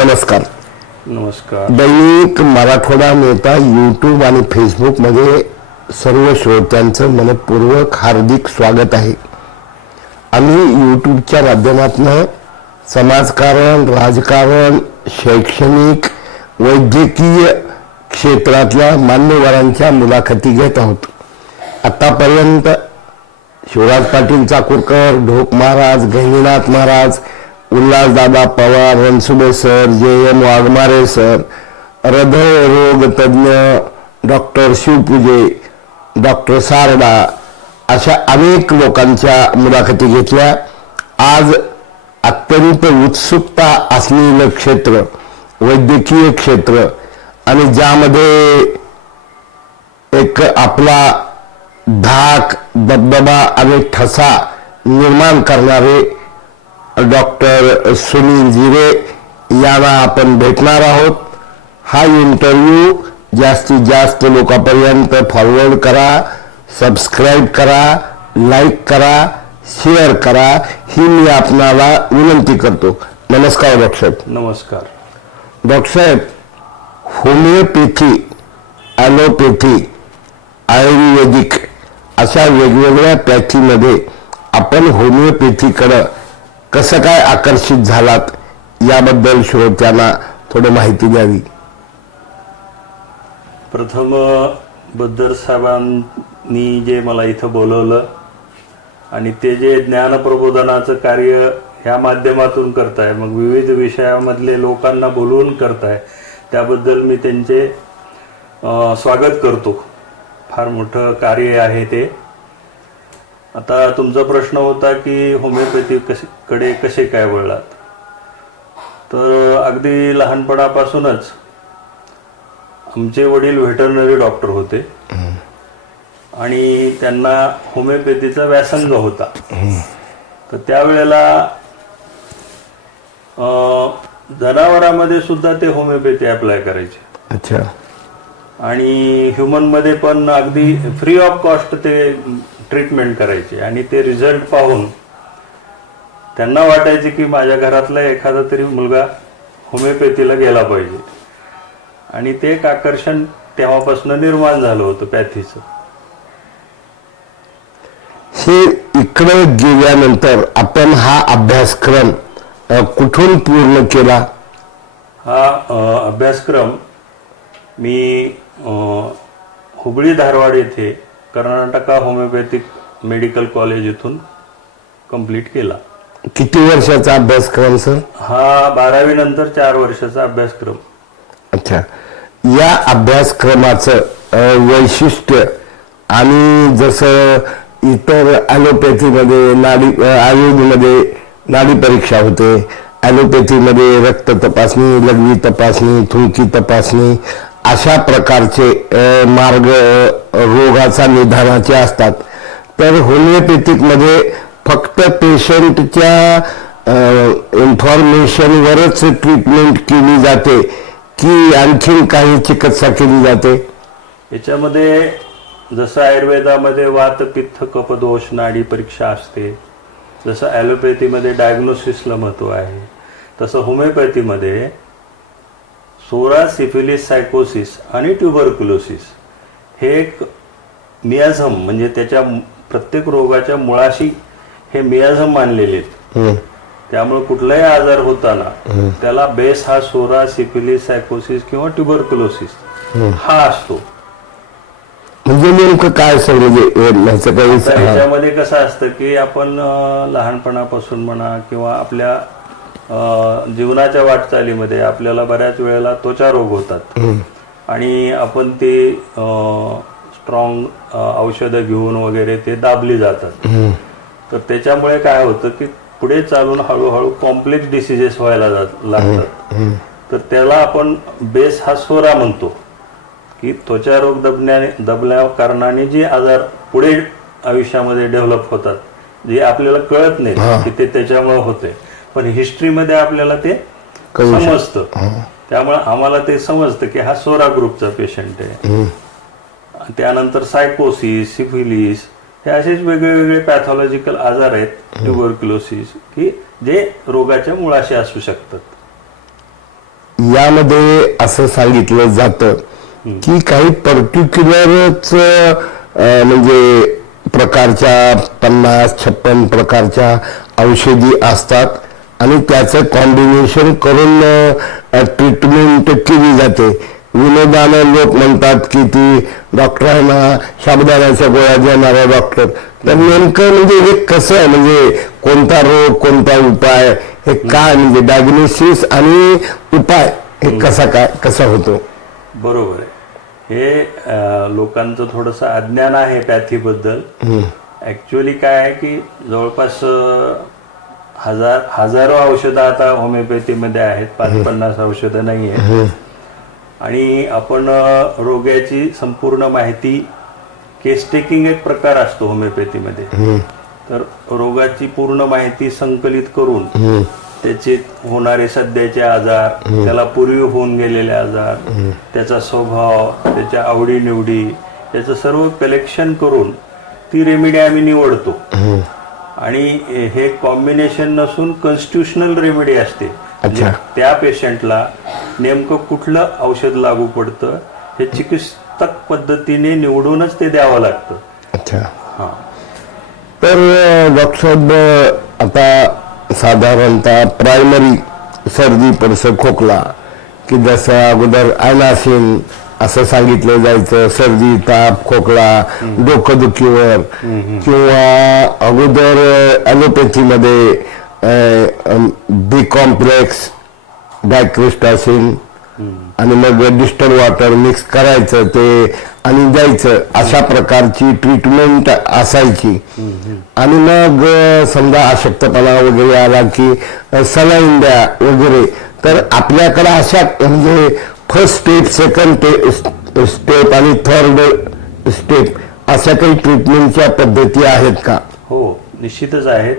नमस्कार. नमस्कार. दैनिक मराठवाडा नेता यूट्यूब आणि फेसबुकमध्ये सर्व श्रोत्यांचं मनपूर्वक हार्दिक स्वागत आहे. आम्ही यूट्यूबच्या माध्यमातून समाजकारण, राजकारण, शैक्षणिक, वैद्यकीय क्षेत्रातल्या मान्यवरांच्या मुलाखती घेत आहोत. आतापर्यंत शिवराज पाटील चाकूरकर, ढोक महाराज, गहिनीनाथ महाराज, उल्हासदादा Pawar, Ransubhe sir, J M. Waghmare sir, हृदयरोग तज्ज्ञ डॉक्टर शिवपूजे, डॉक्टर सारडा अशा अनेक लोकांच्या मुलाखती घेतल्या. आज अत्यंत उत्सुकता असलेलं क्षेत्र वैद्यकीय क्षेत्र आणि ज्यामध्ये एक आपला धाक, दबदबा आणि ठसा निर्माण करणारे डॉक्टर सुनील जिरे यांना आपण भेटणार आहोत. हा इंटरव्ह्यू जास्तीत जास्त लोकांपर्यंत फॉरवर्ड करा, सबस्क्राईब करा, लाईक करा, शेअर करा ही मी आपणाला विनंती करतो. नमस्कार डॉक्टर साहेब. नमस्कार. डॉक्टर साहेब, होमिओपॅथी, ॲलोपॅथी, आयुर्वेदिक अशा वेगवेगळ्या पॅथीमध्ये आपण होमिओपॅथीकडं कसं काय आकर्षित झालात याबद्दल श्रोत्यांना थोडी माहिती द्यावी. प्रथम बद्दर साहेबांनी जे मला इथं बोलवलं आणि ते जे ज्ञानप्रबोधनाचं कार्य ह्या माध्यमातून करताय, मग विविध विषयामधले लोकांना बोलवून करताय, त्याबद्दल मी त्यांचे स्वागत करतो. फार मोठं कार्य आहे ते. आता तुमचा प्रश्न होता की होमिओपॅथी कडे कसे काय वळलात. तर अगदी लहानपणापासूनच आमचे वडील व्हेटरनरी डॉक्टर होते आणि त्यांना होमिओपॅथीचा व्यासंग होता. तर त्यावेळेला जनावरांमध्ये सुद्धा ते होमिओपॅथी अप्लाय करायचे. अच्छा. आणि ह्युमनमध्ये पण अगदी फ्री ऑफ कॉस्ट ते ट्रीटमेंट करायचे आणि ते रिझल्ट पाहून त्यांना वाटायचे की माझ्या घरातला एखादा तरी मुलगा होमिओपॅथीला गेला पाहिजे. आणि ते एक आकर्षण तेव्हापासून निर्माण झालं होतं पॅथीचं. हे इकडे गेल्यानंतर आपण हा अभ्यासक्रम कुठून पूर्ण केला. हा अभ्यासक्रम मी हुबळी धारवाड येथे कर्नाटका होमिओपॅथिक मेडिकल कॉलेज इथून कंप्लीट केला. किती वर्षाचा अभ्यासक्रम सर. हा 12वी नंतर 4 वर्षाचा अभ्यासक्रम. अच्छा. या अभ्यासक्रमाचं वैशिष्ट्य आणि जसं इतर ॲलोपॅथीमध्ये आयुर्वेदमध्ये नाडी परीक्षा होते, ॲलोपॅथीमध्ये रक्त तपासणी, लघवी तपासणी, थुंकी तपासणी अशा प्रकारचे मार्ग रोगाचा निदानाचे असतात. तर होमिओपॅथिकमध्ये फक्त पेशंटच्या इन्फॉर्मेशनवरच ट्रीटमेंट केली जाते की आणखीन काही चिकित्सा केली जाते. याच्यामध्ये जसं आयुर्वेदामध्ये वात, पित्त, कफ, दोष, नाडी परीक्षा असते, जसं ॲलोपॅथीमध्ये डायग्नोसिसला महत्त्व आहे, तसं होमिओपॅथीमध्ये सोरा, सिफिलिस, सायकोसिस आणि ट्युबरक्युलोसिस हे एक मियाझम म्हणजे त्याच्या प्रत्येक रोगाच्या मुळाशी हे मियाझम मानलेले आहेत. त्यामुळे कुठलाही आजार होताना त्याला बेस हा सोरा, सिफिलिस, सायकोसिस किंवा ट्युबरक्युलोसिस हा असतो. म्हणजे नेमकं काय सर, म्हणजे याच्यामध्ये कसं असतं की आपण लहानपणापासून म्हणा किंवा आपल्या जीवनाच्या वाटचालीमध्ये आपल्याला बऱ्याच वेळेला त्वचा रोग होतात आणि आपण ते स्ट्रॉंग औषधं घेऊन वगैरे ते दाबली जातात. तर त्याच्यामुळे काय होतं की पुढे चालून हळूहळू कॉम्प्लेक्स डिसिजेस व्हायला लागतात. तर त्याला आपण बेस हा सोरा म्हणतो की त्वचा रोग दबल्या कारणाने जे आजार पुढे आयुष्यामध्ये डेव्हलप होतात, जे आपल्याला कळत नाही की ते त्याच्यामुळे होते, पण हिस्ट्रीमध्ये आपल्याला ते समजतं. त्यामुळे आम्हाला ते समजतं की हा सोरा ग्रुपचा पेशंट आहे. त्यानंतर सायकोसिस, सिफिलिस हे असेच वेगवेगळे पॅथॉलॉजिकल आजार आहेत, ट्युबरक्युलोसिस, की जे रोगाच्या मुळाशी असू शकतात. यामध्ये असं सांगितलं जातं की काही पर्टिक्युलरच म्हणजे प्रकारच्या 50-56 प्रकारच्या औषधी असतात आणि त्याचं कॉम्बिनेशन करून ट्रीटमेंट केली जाते. विनोदानं लोक म्हणतात की ती डॉक्टरांना साबुदाण्याच्या गोळ्या देणारा डॉक्टर. तर नेमकं म्हणजे हे कसं आहे, म्हणजे कोणता रोग कोणता उपाय हे काय, म्हणजे डायग्नोसिस आणि उपाय हे कसा होतो? बरोबर आहे. हे लोकांचं थोडंसं अज्ञान आहे पॅथीबद्दल. ऍक्च्युअली काय आहे की जवळपास हजारो औषधं आता होमिओपॅथीमध्ये आहेत, 50 औषधं नाही आहेत. आणि आपण रोगाची संपूर्ण माहिती, केस टेकिंग एक प्रकार असतो होमिओपॅथीमध्ये. तर रोगाची पूर्ण माहिती संकलित करून त्याचे होणारे सध्याचे आजार, त्याला पूर्वी होऊन गेलेले आजार, त्याचा स्वभाव, त्याच्या आवडीनिवडी, त्याचं सर्व कलेक्शन करून ती रेमेडी आम्ही निवडतो. आणि हे कॉम्बिनेशन नसून कॉन्स्टिट्युशनल रेमेडी असते. त्या पेशंटला नेमकं कुठलं औषध लागू पडतं हे चिकित्सक पद्धतीने निवडूनच ते द्यावं लागतं. अच्छा. हा. तर डॉक्टर साहेब, आता साधारणतः प्रायमरी सर्दी पडस खोकला की जसं अगोदर ॲनासिन असं सांगितलं जायचं, सर्दी ताप खोकला डोकंदुखीवर, किंवा अगोदर ॲलोपॅथीमध्ये बी कॉम्प्लेक्स डायक्रिस्टासिन आणि मग डिस्टल वॉटर मिक्स करायचं ते आणि द्यायचं, अशा प्रकारची ट्रीटमेंट असायची. आणि मग समजा अशक्तपणा वगैरे आला की सलाईन द्या वगैरे. तर आपल्याकडे अशा म्हणजे फर्स्ट स्टेप, सेकंड स्टेप आणि थर्ड स्टेप अशा काही ट्रीटमेंटच्या पद्धती आहेत का? हो, निश्चितच आहेत.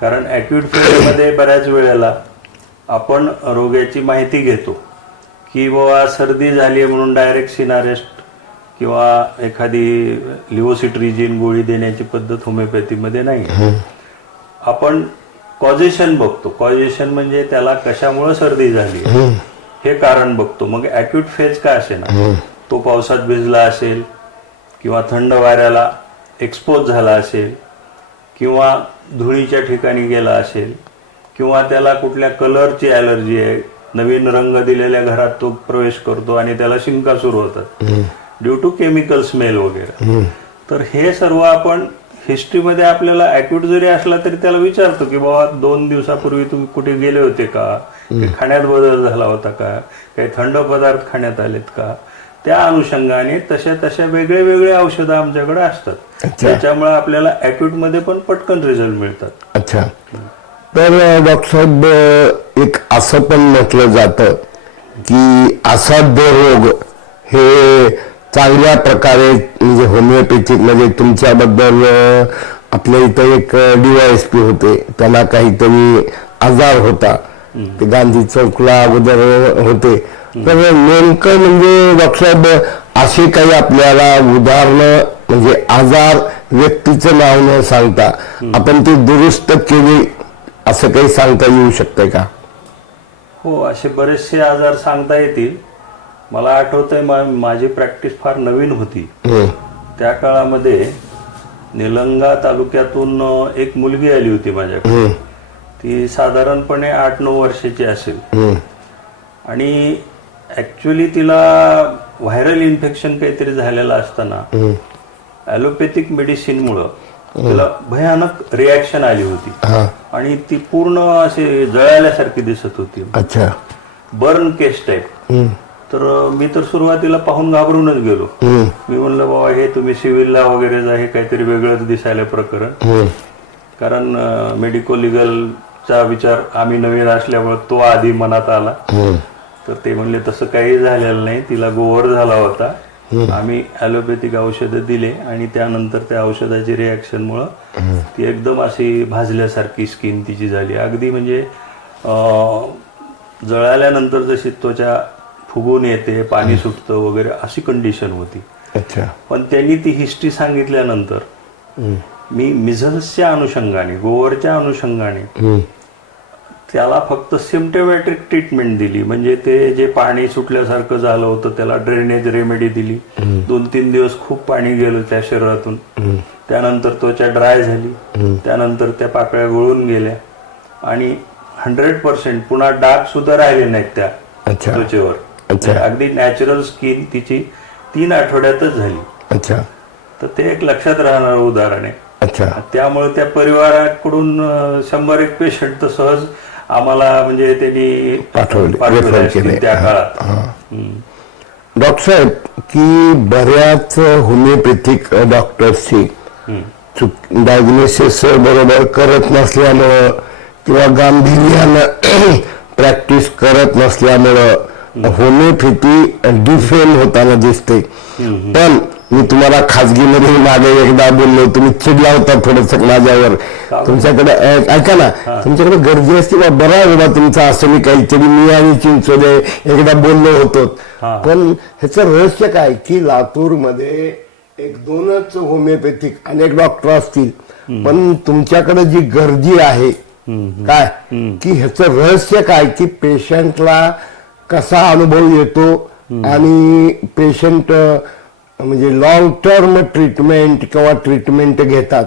कारण ॲक्यूट फेजमध्ये बऱ्याच वेळेला आपण रोगाची माहिती घेतो की बाबा सर्दी झाली आहे म्हणून डायरेक्ट सिनारेस्ट किंवा एखादी लिव्होसिट्रिजिन गोळी देण्याची पद्धत होमिओपॅथीमध्ये नाही. आपण कॉजेशन बघतो. कॉजेशन म्हणजे त्याला कशामुळे सर्दी झाली हे कारण बघतो. मग ॲक्यूट फेज का असे ना, तो पावसात भिजला असेल किंवा थंड वाऱ्याला एक्सपोज झाला असेल किंवा धुळीच्या ठिकाणी गेला असेल किंवा त्याला कुठल्या कलरची ॲलर्जी आहे, नवीन रंग दिलेल्या घरात तो प्रवेश करतो आणि त्याला शिंका सुरू होतात ड्यू टू केमिकल स्मेल वगैरे. तर हे सर्व आपण हिस्ट्रीमध्ये आपल्याला ॲक्यूट जरी असला तरी त्याला विचारतो की बाबा 2 दिवसापूर्वी तुम्ही कुठे गेले होते का, खाण्यात बदल झाला होता का, काही थंड पदार्थ खाण्यात आलेत का. त्या अनुषंगाने तशा वेगळे वेगळे औषधं आमच्याकडे असतात. त्याच्यामुळे आपल्याला ॲक्यूट मध्ये पण पटकन रिझल्ट मिळतात. अच्छा. तर डॉक्टर साहेब, एक असं पण म्हटलं जातं की असाध्य रोग हे चांगल्या प्रकारे म्हणजे होमिओपॅथिक म्हणजे तुमच्याबद्दल आपल्या इथं एक DYSP होते, त्यांना काहीतरी आजार होता, ते गांधी चौकला अगोदर होते. तर नेमकं म्हणजे डॉक्टर साहेब असे काही आपल्याला उदाहरणं म्हणजे आजार व्यक्तीचं नाव न सांगता आपण ते दुरुस्त केले असं काही सांगता येऊ शकतंय का? हो, असे बरेचसे आजार सांगता येतील. मला आठवतंय माझी प्रॅक्टिस फार नवीन होती. त्या काळामध्ये निलंगा तालुक्यातून एक मुलगी आली होती माझ्याकडे. ती साधारणपणे 8-9 वर्षाची असेल आणि ऍक्च्युली तिला व्हायरल इन्फेक्शन काहीतरी झालेलं असताना ॲलोपॅथिक मेडिसिनमुळं तिला भयानक रिॲक्शन आली होती आणि ती पूर्ण असे जळाल्यासारखी दिसत होती. अच्छा. बर्न केस टाईप. तर मी तर सुरुवातीला पाहून घाबरूनच गेलो. मी म्हणलं बाबा हे तुम्ही सिव्हिलला वगैरे जा, हे काहीतरी वेगळंच दिसायला प्रकरण. कारण मेडिको लिगलचा विचार आम्ही नवीन असल्यामुळे तो आधी मनात आला. तर ते म्हणले तसं काही झालेलं नाही, तिला गोवर झाला होता. आम्ही ॲलोपॅथिक औषधं दिले आणि त्यानंतर त्या औषधाची रिॲक्शनमुळं ती एकदम अशी भाजल्यासारखी स्किन तिची झाली. अगदी म्हणजे जळाल्यानंतर जशी त्वचा फुगून येते, पाणी सुटतं वगैरे अशी कंडिशन होती. पण त्यांनी ती हिस्ट्री सांगितल्यानंतर मी मिझल्सच्या अनुषंगाने, गोवरच्या अनुषंगाने त्याला फक्त सिम्पटोमॅटिक ट्रीटमेंट दिली, म्हणजे ते जे पाणी सुटल्यासारखं झालं होतं त्याला ड्रेनेज रेमेडी दिली. 2-3 दिवस खूप पाणी गेलं त्या शरीरातून, त्यानंतर त्वचा ड्राय झाली, त्यानंतर त्या पाकळ्या गळून गेल्या आणि 100% पुन्हा डाग सुद्धा राहिले नाहीत त्या त्वचेवर. अगदी नॅचरल स्किन तिची 3 आठवड्यातच झाली. अच्छा. तर ते एक लक्षात राहणारं उदाहरण आहे. अच्छा. त्यामुळे त्या परिवाराकडून 100-1 पेशंट तर सहज आम्हाला म्हणजे त्यांनी पाठवले असतील त्या काळात. डॉक्टर साहेब, की बऱ्याच होमिओपॅथिक डॉक्टर्सची डायग्नोसिस बरोबर करत नसल्यामुळं किंवा गांभीर्यानं प्रॅक्टिस करत नसल्यामुळं होमिओपॅथी डिफेम होताना दिसते. पण मी तुम्हाला खाजगीमध्ये मागे एकदा बोललो, तुम्ही चिडला होता थोडस माझ्यावर. तुमच्याकडे ऐका ना, तुमच्याकडे गर्दी असते बा, बरा एवढा तुमचा असं मी काहीतरी मी आणि चिंचोले एकदा बोललो होतो. पण ह्याचं रहस्य काय की लातूरमध्ये 1-2च होमिओपॅथिक अनेक डॉक्टर असतील, पण तुमच्याकडे जी गर्दी आहे काय की ह्याचं रहस्य काय की पेशंटला कसा अनुभव येतो आणि पेशंट म्हणजे लॉंग टर्म ट्रीटमेंट किंवा ट्रीटमेंट घेतात.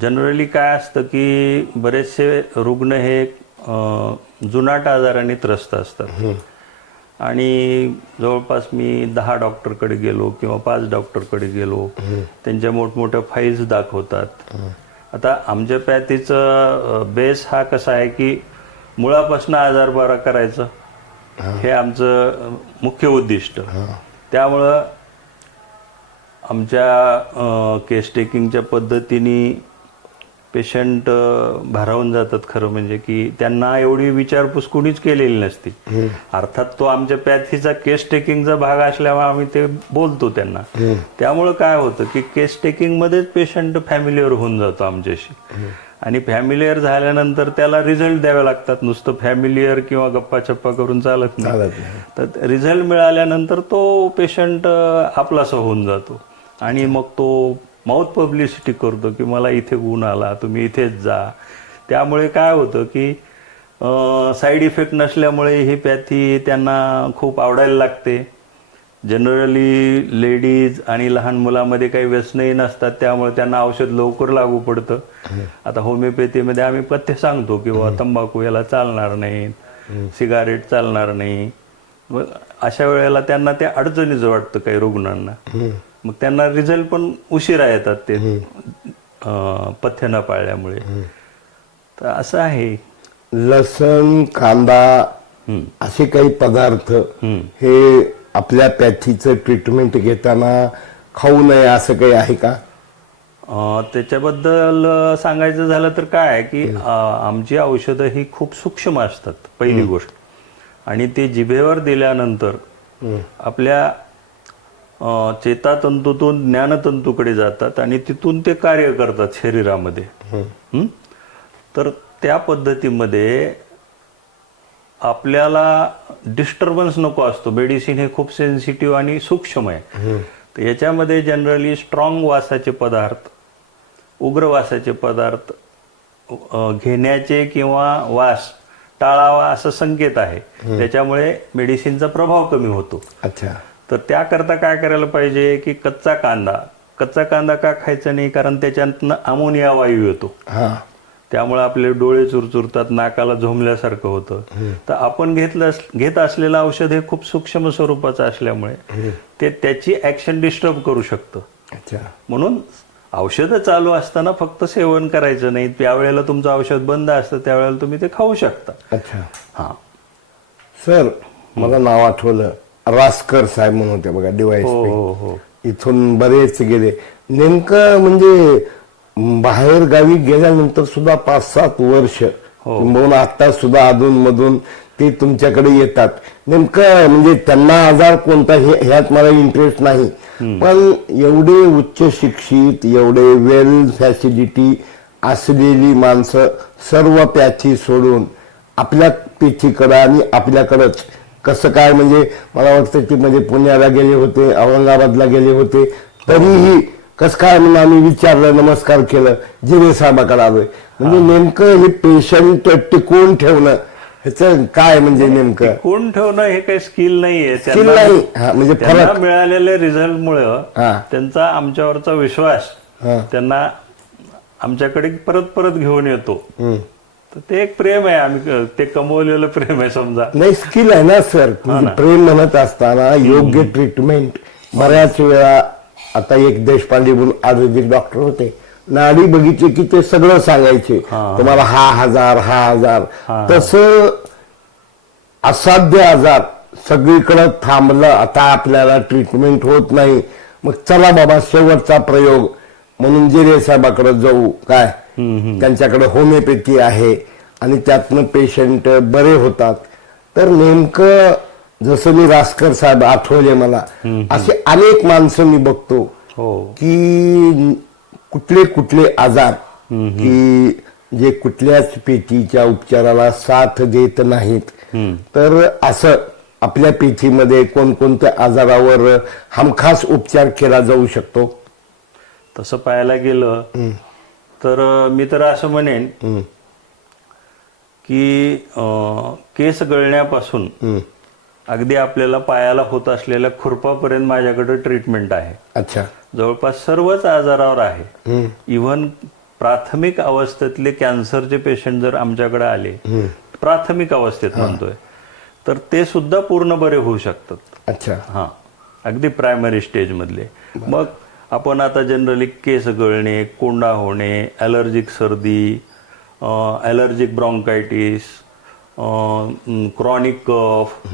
जनरली काय असतं की बरेचसे रुग्ण हे जुनाट आजाराने त्रस्त असतात आणि जवळपास मी 10 डॉक्टरकडे गेलो किंवा 5 डॉक्टरकडे गेलो, त्यांच्या मोठमोठ्या फाईल्स दाखवतात. आता आमच्या पॅथीचा बेस हा कसा आहे की मुळापासून आजार बरा करायचं हे आमचं मुख्य उद्दिष्ट. त्यामुळं आमच्या केस टेकिंगच्या पद्धतीने पेशंट भारावून जातात. खरं म्हणजे की त्यांना एवढी विचारपूस कुणीच केलेली नसती. अर्थात तो आमच्या पॅथीचा केस टेकिंगचा भाग असल्यामुळे आम्ही ते बोलतो त्यांना. त्यामुळं काय होतं की केस टेकिंग मध्येच पेशंट फॅमिलीवर होऊन जातो आमच्याशी आणि फॅमिलीयर झाल्यानंतर त्याला रिझल्ट द्यावे लागतात. नुसतं फॅमिलीयर किंवा गप्पा चप्पा करून चालत नाही. तर रिझल्ट मिळाल्यानंतर तो पेशंट आपलासा होऊन जातो आणि मग तो माउथ पब्लिसिटी करतो की मला इथे गुण आला, तुम्ही इथेच जा. त्यामुळे काय होतं की साईड इफेक्ट नसल्यामुळे ही पॅथी त्यांना खूप आवडायला लागते. जनरली लेडीज आणि लहान मुलामध्ये काही व्यसनही नसतात, त्यामुळे त्यांना औषध लवकर लागू पडतं. आता होमिओपॅथीमध्ये आम्ही पथ्य सांगतो की बाबा तंबाखू याला चालणार नाही, सिगारेट चालणार नाही. मग अशा वेळेला त्यांना ते अडचणीचं वाटतं काही रुग्णांना. मग त्यांना रिझल्ट पण उशिरा येतात ते पथ्य न पाळल्यामुळे. तर असं आहे. लसण, कांदा असे काही पदार्थ हे आपल्या पॅथीचं ट्रीटमेंट घेताना खाऊ नये असं काही आहे का? त्याच्याबद्दल सांगायचं झालं तर काय आहे की आमची औषधं ही खूप सूक्ष्म असतात पहिली गोष्ट, आणि ते जिभेवर दिल्यानंतर आपल्या चेतातंतूतून ज्ञानतंतूकडे जातात आणि तिथून ते कार्य करतात शरीरामध्ये. तर त्या पद्धतीमध्ये आपल्याला डिस्टर्बन्स नको असतो. मेडिसिन हे खूप सेन्सिटिव्ह आणि सूक्ष्म आहे. तर याच्यामध्ये जनरली स्ट्रॉंग वासाचे पदार्थ, उग्र वासाचे पदार्थ घेण्याचे किंवा वास टाळावा असं संकेत आहे. त्याच्यामुळे मेडिसिनचा प्रभाव कमी होतो. अच्छा. तर त्याकरता काय करायला पाहिजे की कच्चा कांदा का खायचा नाही, कारण त्याच्यातनं अमोनिया वायू येतो. त्यामुळे आपले डोळे चुरचुरतात, नाकाला झोंबल्यासारखं होतं. तर आपण घेत असलेलं औषध हे खूप सूक्ष्म स्वरूपाचं असल्यामुळे ते त्याची ऍक्शन डिस्टर्ब करू शकतं. म्हणून औषधं चालू असताना फक्त सेवन करायचं नाही. त्यावेळेला तुमचं औषध बंद असतं त्यावेळेला तुम्ही ते खाऊ शकता. अच्छा. हा सर, मला नाव आठवलं, रासकर साहेब म्हणून होते बघा, डिवाइस. इथून बरेच गेले. नेमकं म्हणजे बाहेर गावी गेल्यानंतर सुद्धा 5-7 वर्ष म्हणून आता सुद्धा अधून मधून ते तुमच्याकडे येतात. नेमकं म्हणजे त्यांना आजार कोणता ह्यात मला इंटरेस्ट नाही, पण एवढे उच्च शिक्षित, एवढे वेल फॅसिलिटी असलेली माणसं सर्व पॅथी सोडून आपल्या पॅथीकडं आणि आपल्याकडंच कसं काय, म्हणजे मला वाटतं की म्हणजे पुण्याला गेले होते, औरंगाबादला गेले होते, तरीही कसं काय म्हणून आम्ही विचारलं, नमस्कार केलं, जिरे साहेबाकडे आलोय. म्हणजे नेमकं हे पेशंट टिकवून ठेवणं ह्याचं काय म्हणजे नेमकं कोण ठेवणं हे काही स्किल नाहीये स्किल नाही हा, म्हणजे त्यांना फरक मिळालेल्या रिझल्टमुळे हा. त्यांचा आमच्यावरचा विश्वास हा. त्यांना आमच्याकडे परत परत घेऊन येतो. हम्म. तर ते एक प्रेम आहे, आम्ही ते कमवलेलं प्रेम आहे समजा. नाही स्किल आहे ना सर, म्हणजे प्रेम म्हणत असताना योग्य ट्रीटमेंट. बऱ्याच वेळा आता एक देशपांडे म्हणून आयुर्वेदिक डॉक्टर होते, नाडी बघितली की ते सगळं सांगायचे तुम्हाला हा आजार. तसं असाध्य आजार सगळीकडे थांबलं, आता आपल्याला ट्रीटमेंट होत नाही, मग चला बाबा शेवटचा प्रयोग म्हणून जिरे साहेबाकडे जाऊ, काय त्यांच्याकडे होमिओपॅथी आहे आणि त्यातनं पेशंट बरे होतात. तर नेमकं जसं मी रासकर साहेब आठवले मला, असे अनेक माणसं मी बघतो की कुठले कुठले आजार की जे कुठल्याच पेटीच्या उपचाराला साथ देत नाहीत. तर असं आपल्या पेटीमध्ये कोणकोणत्या आजारावर हमखास उपचार केला जाऊ शकतो? तसं पाहायला गेलं तर मी तर असं म्हणेन की केस गळण्यापासून अगदी आपल्याला पायाला होत असलेल्या खुरपापर्यंत माझ्याकडे ट्रीटमेंट आहे. अच्छा. जवळपास सर्वच आजारावर आहे. इव्हन प्राथमिक अवस्थेतले कॅन्सरचे पेशंट जर आमच्याकडे आले, प्राथमिक अवस्थेत म्हणतोय, तर ते सुद्धा पूर्ण बरे होऊ शकतात. अच्छा. हा, अगदी प्रायमरी स्टेज मधले. मग आपण आता जनरली केस गळणे, कोंडा होणे, ॲलर्जिक सर्दी, ॲलर्जिक ब्रॉन्कायटिस, क्रॉनिक कफ,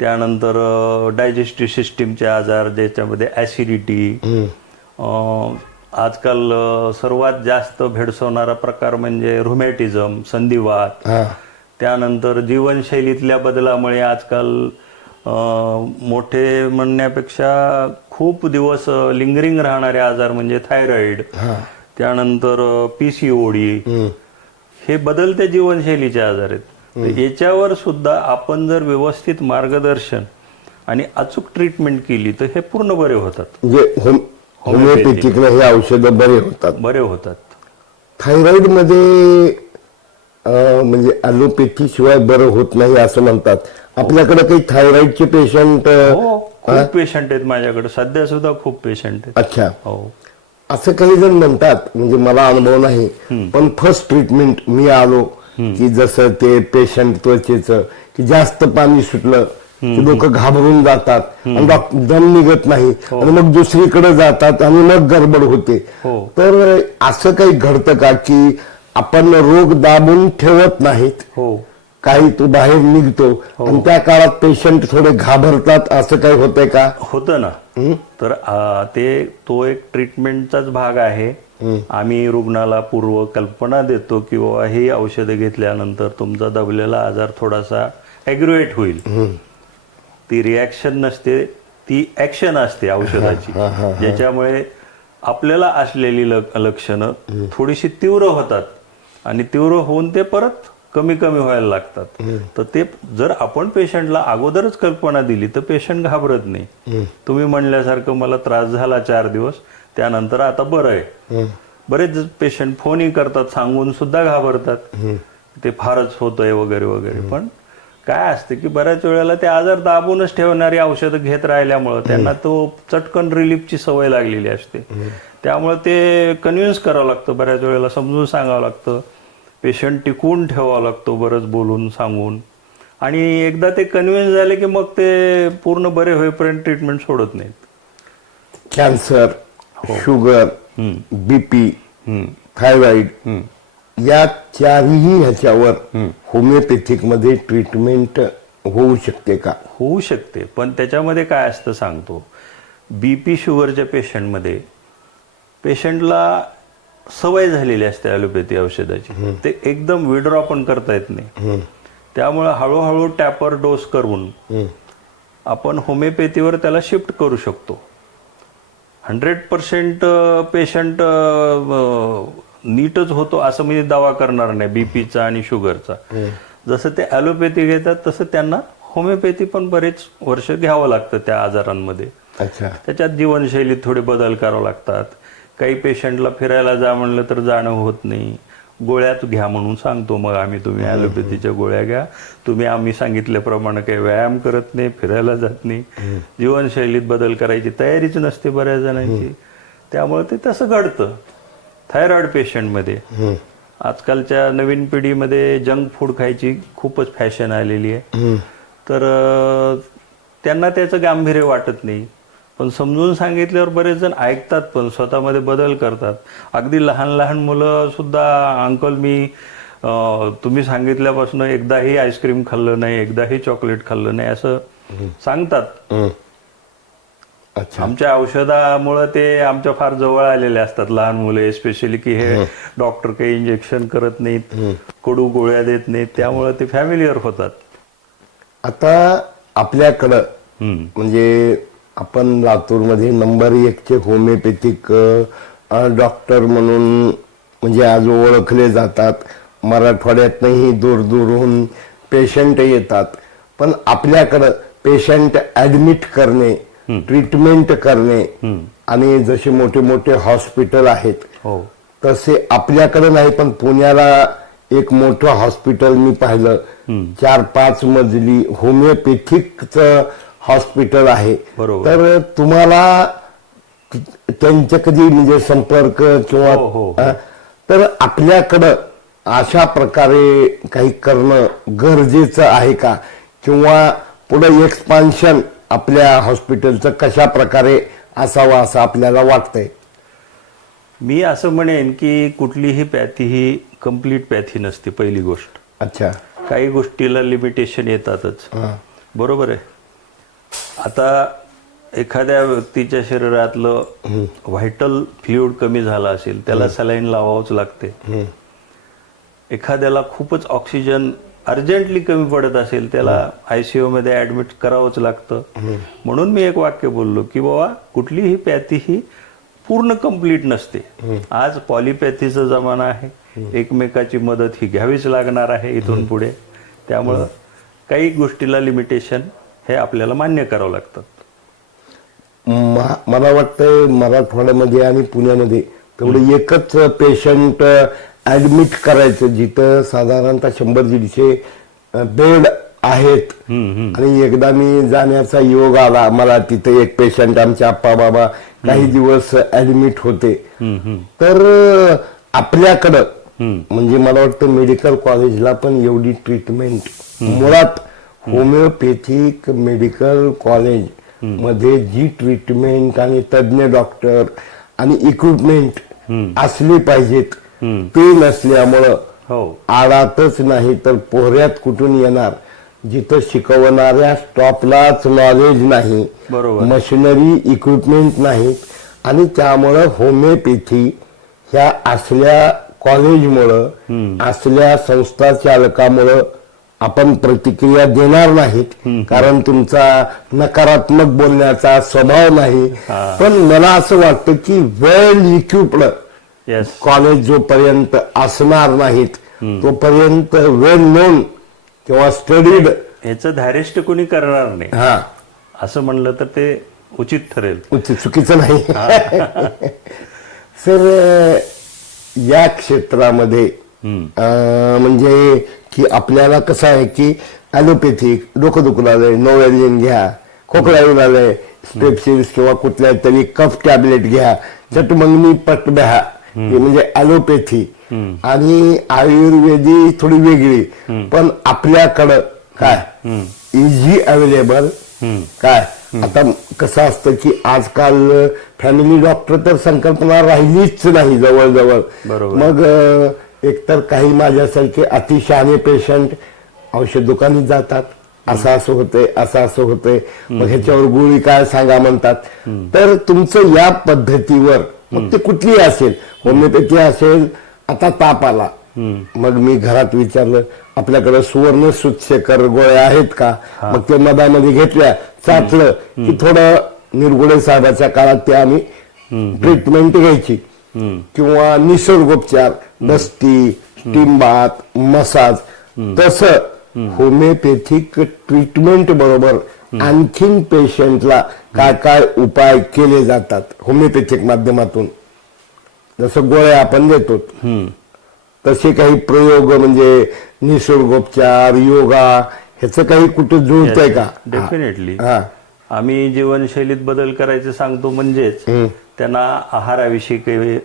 त्यानंतर डायजेस्टिव्ह सिस्टीमचे आजार ज्याच्यामध्ये ॲसिडिटी, आजकाल सर्वात जास्त भेडसावणारा प्रकार म्हणजे रुमॅटिझम, संधिवात, त्यानंतर जीवनशैलीतल्या बदलामुळे आजकाल मोठे म्हणण्यापेक्षा खूप दिवस लिंगरिंग राहणारे आजार म्हणजे थायरॉइड, त्यानंतर PCOD, हे बदलत्या जीवनशैलीचे आजार आहेत. याच्यावर सुद्धा आपण जर व्यवस्थित मार्गदर्शन आणि अचूक ट्रीटमेंट केली तर हे पूर्ण बरे होतात. म्हणजे होमिओपॅथिकने हे औषधं बरे होतात. थायरॉइड मध्ये म्हणजे ॲलोपॅथी शिवाय बरं होत नाही असं म्हणतात. आपल्याकडे काही थायरॉइडचे पेशंट? खूप पेशंट आहेत माझ्याकडे, सध्या सुद्धा खूप पेशंट आहेत. अच्छा. हो. असं काही जण म्हणतात, म्हणजे मला अनुभव नाही, पण फर्स्ट ट्रीटमेंट मी आलो की जसं ते पेशंट त्वचेचं की जास्त पाणी सुटलं की लोक घाबरून जातात आणि दम निघत नाही आणि मग दुसरीकडे जातात आणि मग गडबड होते. तर असं काही घडतं का की आपण रोग दाबून ठेवत नाहीत, काही तो बाहेर निघतो आणि त्या काळात पेशंट थोडे घाबरतात, असं काही होतंय का? होतं ना. तर तो एक ट्रीटमेंटचाच भाग आहे. आम्ही रुग्णाला पूर्व कल्पना देतो की बाबा ही औषधं घेतल्यानंतर तुमचा दबलेला आजार थोडासा ॲग्रुएट होईल. ती रिॲक्शन नसते, ती ऍक्शन असते औषधाची, ज्याच्यामुळे आपल्याला असलेली लक्षणं थोडीशी तीव्र होतात आणि तीव्र होऊन ते परत कमी कमी व्हायला लागतात. तर ते जर आपण पेशंटला अगोदरच कल्पना दिली तर पेशंट घाबरत नाही. तुम्ही म्हणल्यासारखं मला त्रास झाला 4 दिवस, त्यानंतर आता बरं आहे. बरेच पेशंट फोनही करतात, सांगून सुद्धा घाबरतात, ते फारच होतंय वगैरे वगैरे. पण काय असते की बऱ्याच वेळेला ते आजार दाबूनच ठेवणारी औषधं घेत राहिल्यामुळं त्यांना तो चटकन रिलीफची सवय लागलेली असते. त्यामुळे ते कन्व्हिन्स करावं लागतं, बऱ्याच वेळेला समजून सांगावं लागतं, पेशंट टिकवून ठेवावं लागतो बरंच बोलून सांगून. आणि एकदा ते कन्व्हिन्स झाले की मग ते पूर्ण बरे होईपर्यंत ट्रीटमेंट सोडत नाहीत. कॅन्सर, शुगर, BP, थायरॉइड, या चारही ह्याच्यावर होमिओपॅथिक मध्ये ट्रीटमेंट होऊ शकते का? होऊ शकते, पण त्याच्यामध्ये काय असतं सांगतो. BP शुगरच्या पेशंटमध्ये पेशंटला सवय झालेली असते ॲलोपॅथी औषधाची, ते एकदम विड्रॉ पण करता येत नाही. त्यामुळे हळूहळू टॅपर डोस करून आपण होमिओपॅथीवर त्याला शिफ्ट करू शकतो. 100% पेशंट नीटच होतो असं मी दावा करणार नाही बीपीचा आणि शुगरचा. जसं ते ॲलोपॅथी घेतात तसं त्यांना होमिओपॅथी पण बरेच वर्ष घ्यावं लागतं त्या आजारांमध्ये. त्याच्यात जीवनशैलीत थोडे बदल करावे लागतात. काही पेशंटला फिरायला जा म्हणलं तर जाणं होत नाही, गोळ्याच घ्या म्हणून सांगतो. मग आम्ही तुम्ही ॲलोपॅथीच्या गोळ्या घ्या, तुम्ही आम्ही सांगितल्याप्रमाणे काही व्यायाम करत नाही, फिरायला जात नाही, जीवनशैलीत बदल करायची तयारीच नसते बऱ्याच जणांची, त्यामुळे ते तसं घडतं. थायरॉइड पेशंटमध्ये आजकालच्या नवीन पिढीमध्ये जंक फूड खायची खूपच फॅशन आलेली आहे, तर त्यांना त्याचं गांभीर्य वाटत नाही. पण समजून सांगितल्यावर बरेच जण ऐकतात, पण स्वतःमध्ये बदल करतात. अगदी लहान लहान मुलं सुद्धा, अंकल मी तुम्ही सांगितल्यापासून एकदाही आईस्क्रीम खाल्लं नाही, एकदाही चॉकलेट खाल्लं नाही असं सांगतात. अच्छा. आमच्या औषधामुळे ते आमच्या फार जवळ आलेले असतात लहान मुले, स्पेशली की हे डॉक्टर काही इंजेक्शन करत नाहीत, कडू गोळ्या देत नाहीत, त्यामुळे ते फॅमिलियर होतात. आता आपल्याकडं म्हणजे आपण लातूरमध्ये नंबर 1चे होमिओपॅथिक डॉक्टर म्हणून म्हणजे आज ओळखले जातात. मराठवाड्यातनंही दूरदूरहून पेशंट येतात. पण आपल्याकडं पेशंट ऍडमिट करणे, ट्रीटमेंट करणे आणि जसे मोठे मोठे हॉस्पिटल आहेत तसे आपल्याकडे नाही. पण पुण्याला एक मोठं हॉस्पिटल मी पाहिलं, 4-5 मजली होमिओपॅथिकचं हॉस्पिटल आहे. तर तुम्हाला त्यांच्या कधी म्हणजे संपर्क किंवा तर आपल्याकडं अशा प्रकारे काही करणं गरजेचं आहे का, किंवा पुढे एक्सपान्शन आपल्या हॉस्पिटलचं कशा प्रकारे असावं असं आपल्याला वाटतंय? मी असं म्हणेन की कुठलीही पॅथी ही कम्प्लीट पॅथी नसते, पहिली गोष्ट. अच्छा. काही गोष्टीला लिमिटेशन येतातच, बरोबर आहे. आता एखाद्या व्यक्तीच्या शरीरातलं व्हायटल फ्लुइड कमी झालं असेल, त्याला सलाईन लावावंच लागते. एखाद्याला खूपच ऑक्सिजन अर्जंटली कमी पडत असेल, त्याला आयसीयू मध्ये ऍडमिट करावंच लागतं. म्हणून मी एक वाक्य बोललो की बाबा कुठलीही पॅथी ही पूर्ण कंप्लीट नसते. आज पॉलिपॅथीचा जमाना आहे, एकमेकाची मदत ही घ्यावीच लागणार आहे इथून पुढे. त्यामुळं काही गोष्टीला लिमिटेशन हे आपल्याला मान्य करावं लागतात. मला वाटतंय मराठवाड्यामध्ये आणि पुण्यामध्ये तेवढं एकच पेशंट ऍडमिट करायचं जिथं साधारणतः 100-150 बेड आहेत. आणि एकदा मी जाण्याचा योग आला मला, तिथे एक पेशंट आमचे आप्पा बाबा काही दिवस ऍडमिट होते. तर आपल्याकडं म्हणजे मला वाटतं मेडिकल कॉलेजला पण एवढी ट्रीटमेंट, मुळात होमिओपॅथिक मेडिकल कॉलेज मध्ये जी ट्रीटमेंट आणि तज्ञ डॉक्टर आणि इक्विपमेंट असली पाहिजेत ते नसल्यामुळं आडातच नाही तर पोहऱ्यात कुठून येणार. जिथं शिकवणाऱ्या स्टॉपलाच नॉलेज नाही, मशिनरी इक्विपमेंट नाहीत, आणि त्यामुळं होमिओपॅथी ह्या असल्या कॉलेजमुळं, असल्या संस्था चालकामुळं आपण प्रतिक्रिया देणार नाहीत, कारण तुमचा नकारात्मक बोलण्याचा स्वभाव नाही. पण मला असं वाटतं की वेल इक्विप्ड कॉलेज जोपर्यंत असणार नाहीत तोपर्यंत वेल नोन किंवा स्टडीड ह्याचं धारिष्ट कोणी करणार नाही, असं म्हणलं तर ते उचित ठरेल, चुकीचं नाही. सर, या क्षेत्रामध्ये म्हणजे की आपल्याला कसं आहे की ॲलोपॅथिक डोकं दुखून आलंय, नोवेलिन घ्या, खोकला येऊन आलंय, स्ट्रेप्सिल्स किंवा कुठल्या तरी कफ टॅबलेट घ्या, चटमंगनी पट बहा, हे म्हणजे ॲलोपॅथी. आणि आयुर्वेदी थोडी वेगळी, पण आपल्याकडं काय इझी अवेलेबल काय. आता कसं असतं की आजकाल फॅमिली डॉक्टर तर संकल्पना राहिलीच नाही जवळजवळ. मग एकतर काही माझ्यासारखे अतिशहाणे पेशंट औषध दुकानात जातात, असं होतंय, असं होतंय, मग ह्याच्यावर गोळी काय सांगा म्हणतात. तर तुमचं या पद्धतीवर मग ते कुठली असेल, होमिओपॅथी असेल, आता ताप आला, मग मी घरात विचारलं आपल्याकडे सुवर्ण सुतशेखर गोळ्या आहेत का, मग ते मधामध्ये घेतल्या, चाचलं की थोडं निर्गुडे साहेबाच्या काळात ते आम्ही ट्रीटमेंट घ्यायची, किंवा निसर्गोपचार, दस्ती, स्टीम बाथ, मसाज. तसं होमिओपॅथिक ट्रीटमेंट बरोबर आणखीन पेशंटला काय काय उपाय केले जातात होमिओपॅथिक माध्यमातून, जसं गोळ्या आपण देतो. तसे काही प्रयोग म्हणजे निसर्गोपचार, योगा ह्याचं काही कुठं जुळतंय का? डेफिनेटली हा. आम्ही जीवनशैलीत बदल करायचे सांगतो, म्हणजेच त्यांना आहाराविषयी काही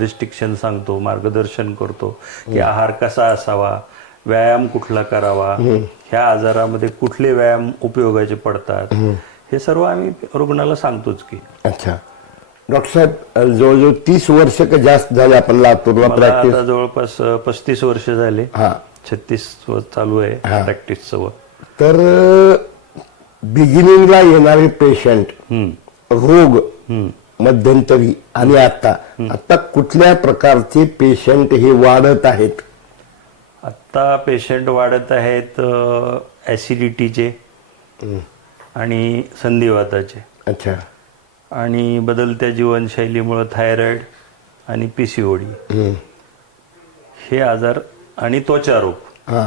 रिस्ट्रिक्शन सांगतो, मार्गदर्शन करतो की आहार कसा असावा, व्यायाम कुठला करावा, ह्या आजारामध्ये कुठले व्यायाम उपयोगाचे पडतात, हे सर्व आम्ही रुग्णाला सांगतोच की. अच्छा. डॉक्टर साहेब, जवळजवळ 30 वर्ष का जास्त झाले आपण लातूरला मला प्रॅक्टिस? आता जवळपास 35 वर्ष झाले. हा. 36 चालू आहे प्रॅक्टिसचं. तर बिगिनिंगला येणारे पेशंट, रोग मध्यंतरी आणि आता कुठल्या प्रकारचे पेशंट हे वाढत आहेत? आता पेशंट वाढत आहेत ऍसिडिटीचे आणि संधिवाताचे. अच्छा. आणि बदलत्या जीवनशैलीमुळे थायरॉइड आणि पीसीओडी हे आजार आणि त्वचारोग, हा.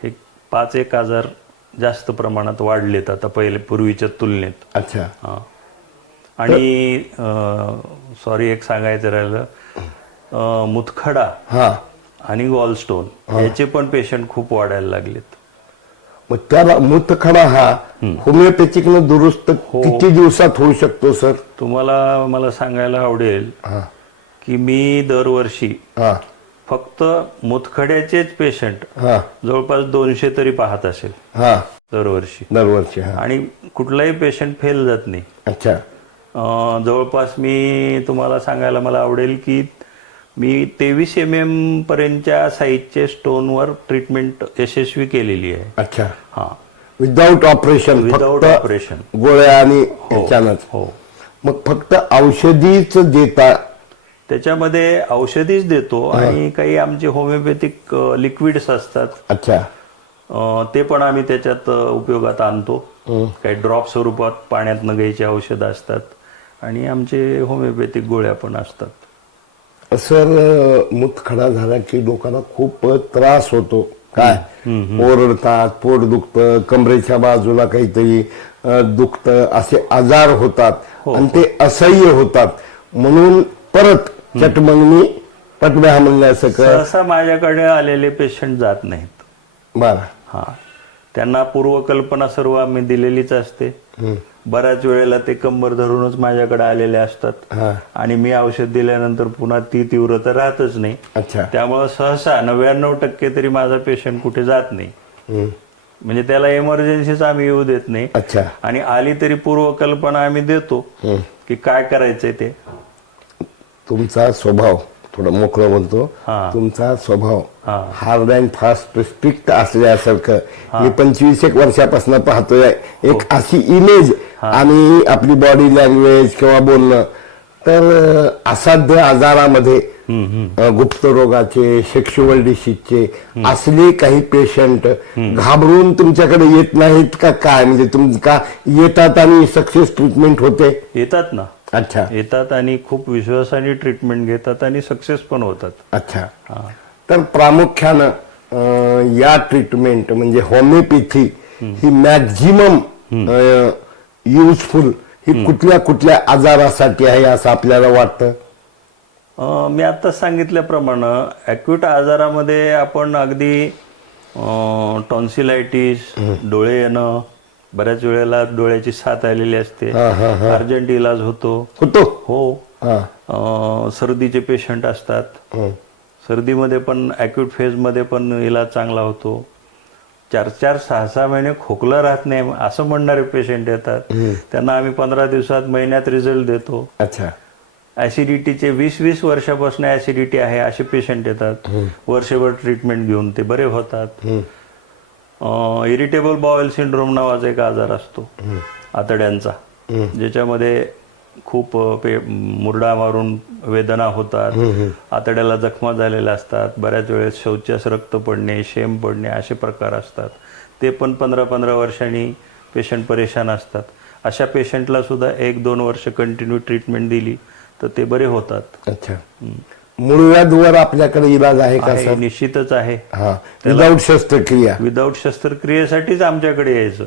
हे 5-1 आजार जास्त प्रमाणात वाढलेत आता पूर्वीच्या तुलनेत. अच्छा. हा. आणि सॉरी, एक सांगायचं राहिलं, मुतखडा हा. आणि गॉलस्टोन याचे पण पेशंट खूप वाढायला लागलेत. मग त्याला मुतखडा हा होमिओपॅथिकनं दुरुस्त किती दिवसात होऊ शकतो सर? तुम्हाला मला सांगायला आवडेल की मी दरवर्षी हा. फक्त मुतखड्याचेच पेशंट हा. जवळपास 200 तरी पाहत असेल हा. दरवर्षी. दरवर्षी. हा. आणि कुठलाही पेशंट फेल जात नाही. अच्छा. जवळपास मी तुम्हाला सांगायला मला आवडेल की मी 23 mm पर्यंतच्या साईजचे स्टोनवर ट्रीटमेंट यशस्वी केलेली आहे. अच्छा. हा. Without operation? Without operation. गोळ्या आणि ह्याच्यानंच? हो. मग फक्त औषधीच देता? त्याच्यामध्ये औषधीच देतो आणि काही आमचे होमिओपॅथिक लिक्विड्स असतात. अच्छा. ते पण आम्ही त्याच्यात उपयोगात आणतो. काही ड्रॉप स्वरूपात पाण्यातनं घ्यायची औषधं असतात आणि आमचे होमिओपॅथिक गोळ्या पण असतात. सर, मुतखडा झाला की लोकांना खूप त्रास होतो. काय ओरडतात, पोट दुखतं, कमरेच्या बाजूला काहीतरी दुखतं, असे आजार होतात आणि ते असह्य होतात. म्हणून परत चटमंगनी पटव्या म्हणल्यासारखं. सहसा माझ्याकडे आलेले पेशंट जात नाहीत. बरं. हा. त्यांना पूर्वकल्पना सर्व आम्ही दिलेलीच असते. बऱ्याच वेळेला ते कंबर धरूनच माझ्याकडे आलेले असतात आणि मी औषध दिल्यानंतर पुन्हा ती तीव्रता राहतच नाही. अच्छा. त्यामुळे सहसा 99% तरी माझा पेशंट कुठे जात नाही. म्हणजे त्याला इमर्जन्सीच आम्ही येऊ देत नाही. अच्छा. आणि आली तरी पूर्वकल्पना आम्ही देतो की काय करायचंय ते. तुमचा स्वभाव, थोडं मोकळं बोलतो, तुमचा स्वभाव हार्ड अँड फास्ट स्ट्रिक्ट असल्यासारखं मी 25-1 वर्षापासून पाहतोय. एक अशी इमेज आणि आपली बॉडी लँग्वेज किंवा बोलणं, तर असाध्य आजारामध्ये गुप्त रोगाचे, सेक्शुअल डिसीजचे असले काही पेशंट घाबरून तुमच्याकडे येत नाहीत का काय? म्हणजे तुमका येतात आणि सक्सेस ट्रीटमेंट होते? येतात ना. अच्छा. येतात आणि खूप विश्वासाने ट्रीटमेंट घेतात आणि सक्सेस पण होतात. अच्छा. तर प्रामुख्यानं या ट्रीटमेंट म्हणजे होमिओपॅथी ही मॅक्झिमम युजफुल ही कुठल्या कुठल्या आजारासाठी आहे असं आपल्याला वाटतं? मी आता सांगितल्याप्रमाणे अॅक्यूट आजारामध्ये आपण अगदी टॉन्सिलायटिस, डोळे येणं, बऱ्याच वेळेला डोळ्याची साथ आलेली असते, अर्जंट इलाज होतो. हो. सर्दीचे पेशंट असतात. सर्दीमध्ये पण अॅक्यूट फेजमध्ये पण इलाज चांगला होतो. 4-4, 6-6 महिने खोकला राहत नाही असं म्हणणारे पेशंट येतात. त्यांना आम्ही 15 दिवसात, महिन्यात रिझल्ट देतो. अच्छा. ऍसिडिटीचे 20-20 वर्षापासून ऍसिडिटी आहे असे पेशंट येतात. वर्षभर ट्रीटमेंट घेऊन ते बरे होतात. इरिटेबल बाउल सिंड्रोम नावाचा एक आजार असतो आतड्यांचा, ज्याच्यामध्ये खूप मुरडा मारून वेदना होतात, आतड्याला जखमा झालेल्या असतात, बऱ्याच वेळेस शौचास रक्त पडणे, शेम पडणे असे प्रकार असतात. ते पण 15-15 वर्षांनी पेशंट परेशान असतात. अशा पेशंटला सुद्धा 1-2 वर्ष कंटिन्यू ट्रीटमेंट दिली तर ते बरे होतात. अच्छा. मूळव्याधीवर आपल्याकडे इलाज आहे का सर? निश्चितच आहे. विदाऊट शस्त्रक्रिया? विदाऊट शस्त्रक्रियेसाठीच आमच्याकडे यायचं,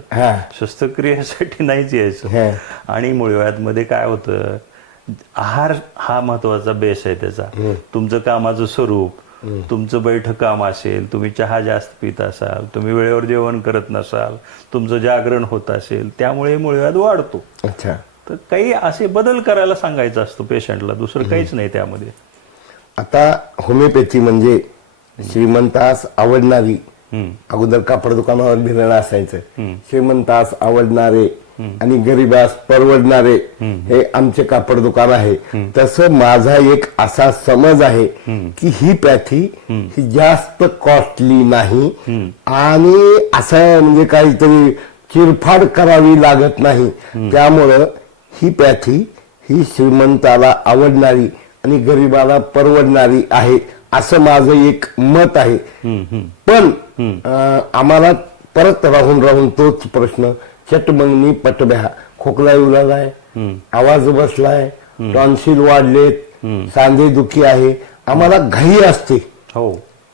शस्त्रक्रियेसाठी नाहीच यायचं. आणि मूळव्याधमध्ये काय होतं, आहार हा महत्वाचा बेस आहे त्याचा. तुमचं कामाचं स्वरूप, तुमचं बैठं काम असेल, तुम्ही चहा जास्त पित असाल, तुम्ही वेळेवर जेवण करत नसाल, तुमचं जागरण होत असेल, त्यामुळे मूळव्याध वाढतो. अच्छा. तर काही असे बदल करायला सांगायचं असतो पेशंटला, दुसरं काहीच नाही त्यामध्ये. आता होमिओपॅथी म्हणजे श्रीमंतास आवडणारी, अगोदर कापड दुकानावर लिहिलेलं असायचं श्रीमंतास आवडणारे आणि गरीबास परवडणारे हे आमचे कापड दुकान आहे. तसं माझा एक असा समज आहे की ही पॅथी ही जास्त कॉस्टली नाही आणि असं म्हणजे काहीतरी चिरफाड करावी लागत नाही. त्यामुळं ही पॅथी ही श्रीमंताला आवडणारी आणि गरीबाला परवडणारी आहे असं माझं एक मत आहे. पण आम्हाला परत राहून राहून तोच प्रश्न, चटमंगनी पटब्या, खोकला येऊ लागलाय, आवाज बसलाय, टॉन्सिल वाढलेत, सांधे दुखी आहे, आम्हाला घाई असते. हो,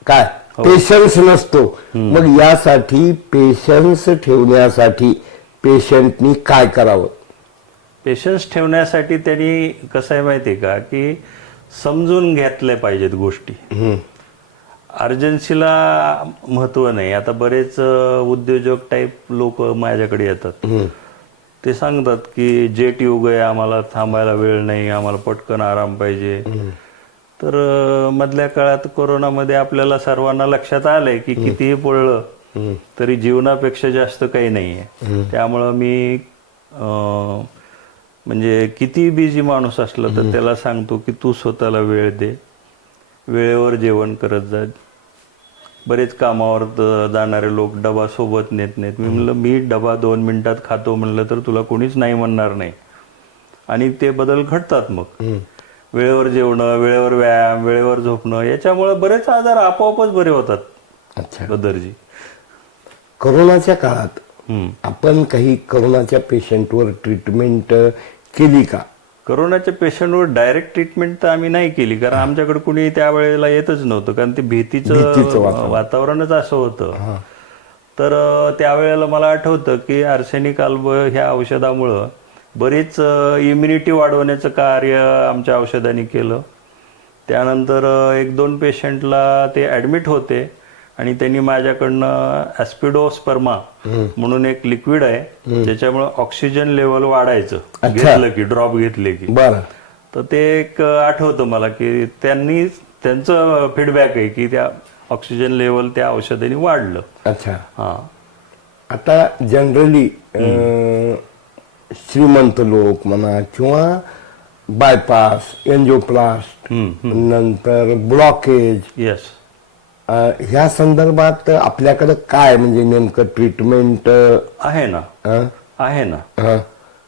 काय पेशन्स नसतो. मग यासाठी पेशन्स ठेवण्यासाठी पेशंटनी काय करावं? पेशन्स ठेवण्यासाठी त्यांनी कसं आहे माहितीये का, की समजून घेतल्या पाहिजेत गोष्टी. अर्जन्सीला महत्व नाही. आता बरेच उद्योजक टाईप लोक माझ्याकडे येतात, ते सांगतात की जेट येऊ गए, आम्हाला थांबायला वेळ नाही, आम्हाला पटकन आराम पाहिजे. तर मधल्या काळात कोरोनामध्ये आपल्याला सर्वांना लक्षात आलंय की कितीही पळलं तरी जीवनापेक्षा जास्त काही नाहीये. त्यामुळं मी म्हणजे किती बिझी माणूस असला तर त्याला सांगतो की तू स्वतःला वेळ दे, वेळेवर जेवण करत जा. बरेच कामावर जाणारे लोक डबा सोबत नेत नाहीत. मी म्हणलं मी डबा 2 मिनिटात खातो म्हणलं तर तुला कोणीच नाही म्हणणार नाही. आणि ते बदल घडतात. मग वेळेवर जेवणं, वेळेवर व्यायाम, वेळेवर झोपणं, याच्यामुळे बरेच आजार आपोआपच बरे होतात. अच्छा. बदरजी, कोरोनाच्या काळात आपण काही कोरोनाच्या पेशंटवर ट्रीटमेंट केली का? कोरोनाच्या पेशंटवर डायरेक्ट ट्रीटमेंट तर आम्ही नाही केली, कारण आमच्याकडे कुणी त्यावेळेला येतच नव्हतं, कारण ते भीतीचं वातावरणच असं होतं. तर त्यावेळेला मला आठवतं की आर्सेनिक अल्ब ह्या औषधामुळं बरीच इम्युनिटी वाढवण्याचं कार्य आमच्या औषधांनी केलं. त्यानंतर 1-2 पेशंटला ते ऍडमिट होते आणि त्यांनी माझ्याकडनं ऍस्पिडोस्पर्मा म्हणून एक लिक्विड आहे ज्याच्यामुळे ऑक्सिजन लेवल वाढायचं, घेतलं की ड्रॉप घेतले की. तर ते एक आठवतं मला की त्यांचं फीडबॅक आहे की त्या ऑक्सिजन लेवल त्या औषधाने वाढलं. अच्छा. हा. आता जनरली श्रीमंत लोक म्हणा किंवा बायपास, एन्जिओप्लास्ट, नंतर ब्लॉकेज, येस, ह्या संदर्भात आपल्याकडे काय म्हणजे नेमकं ट्रीटमेंट आहे ना? आहे ना.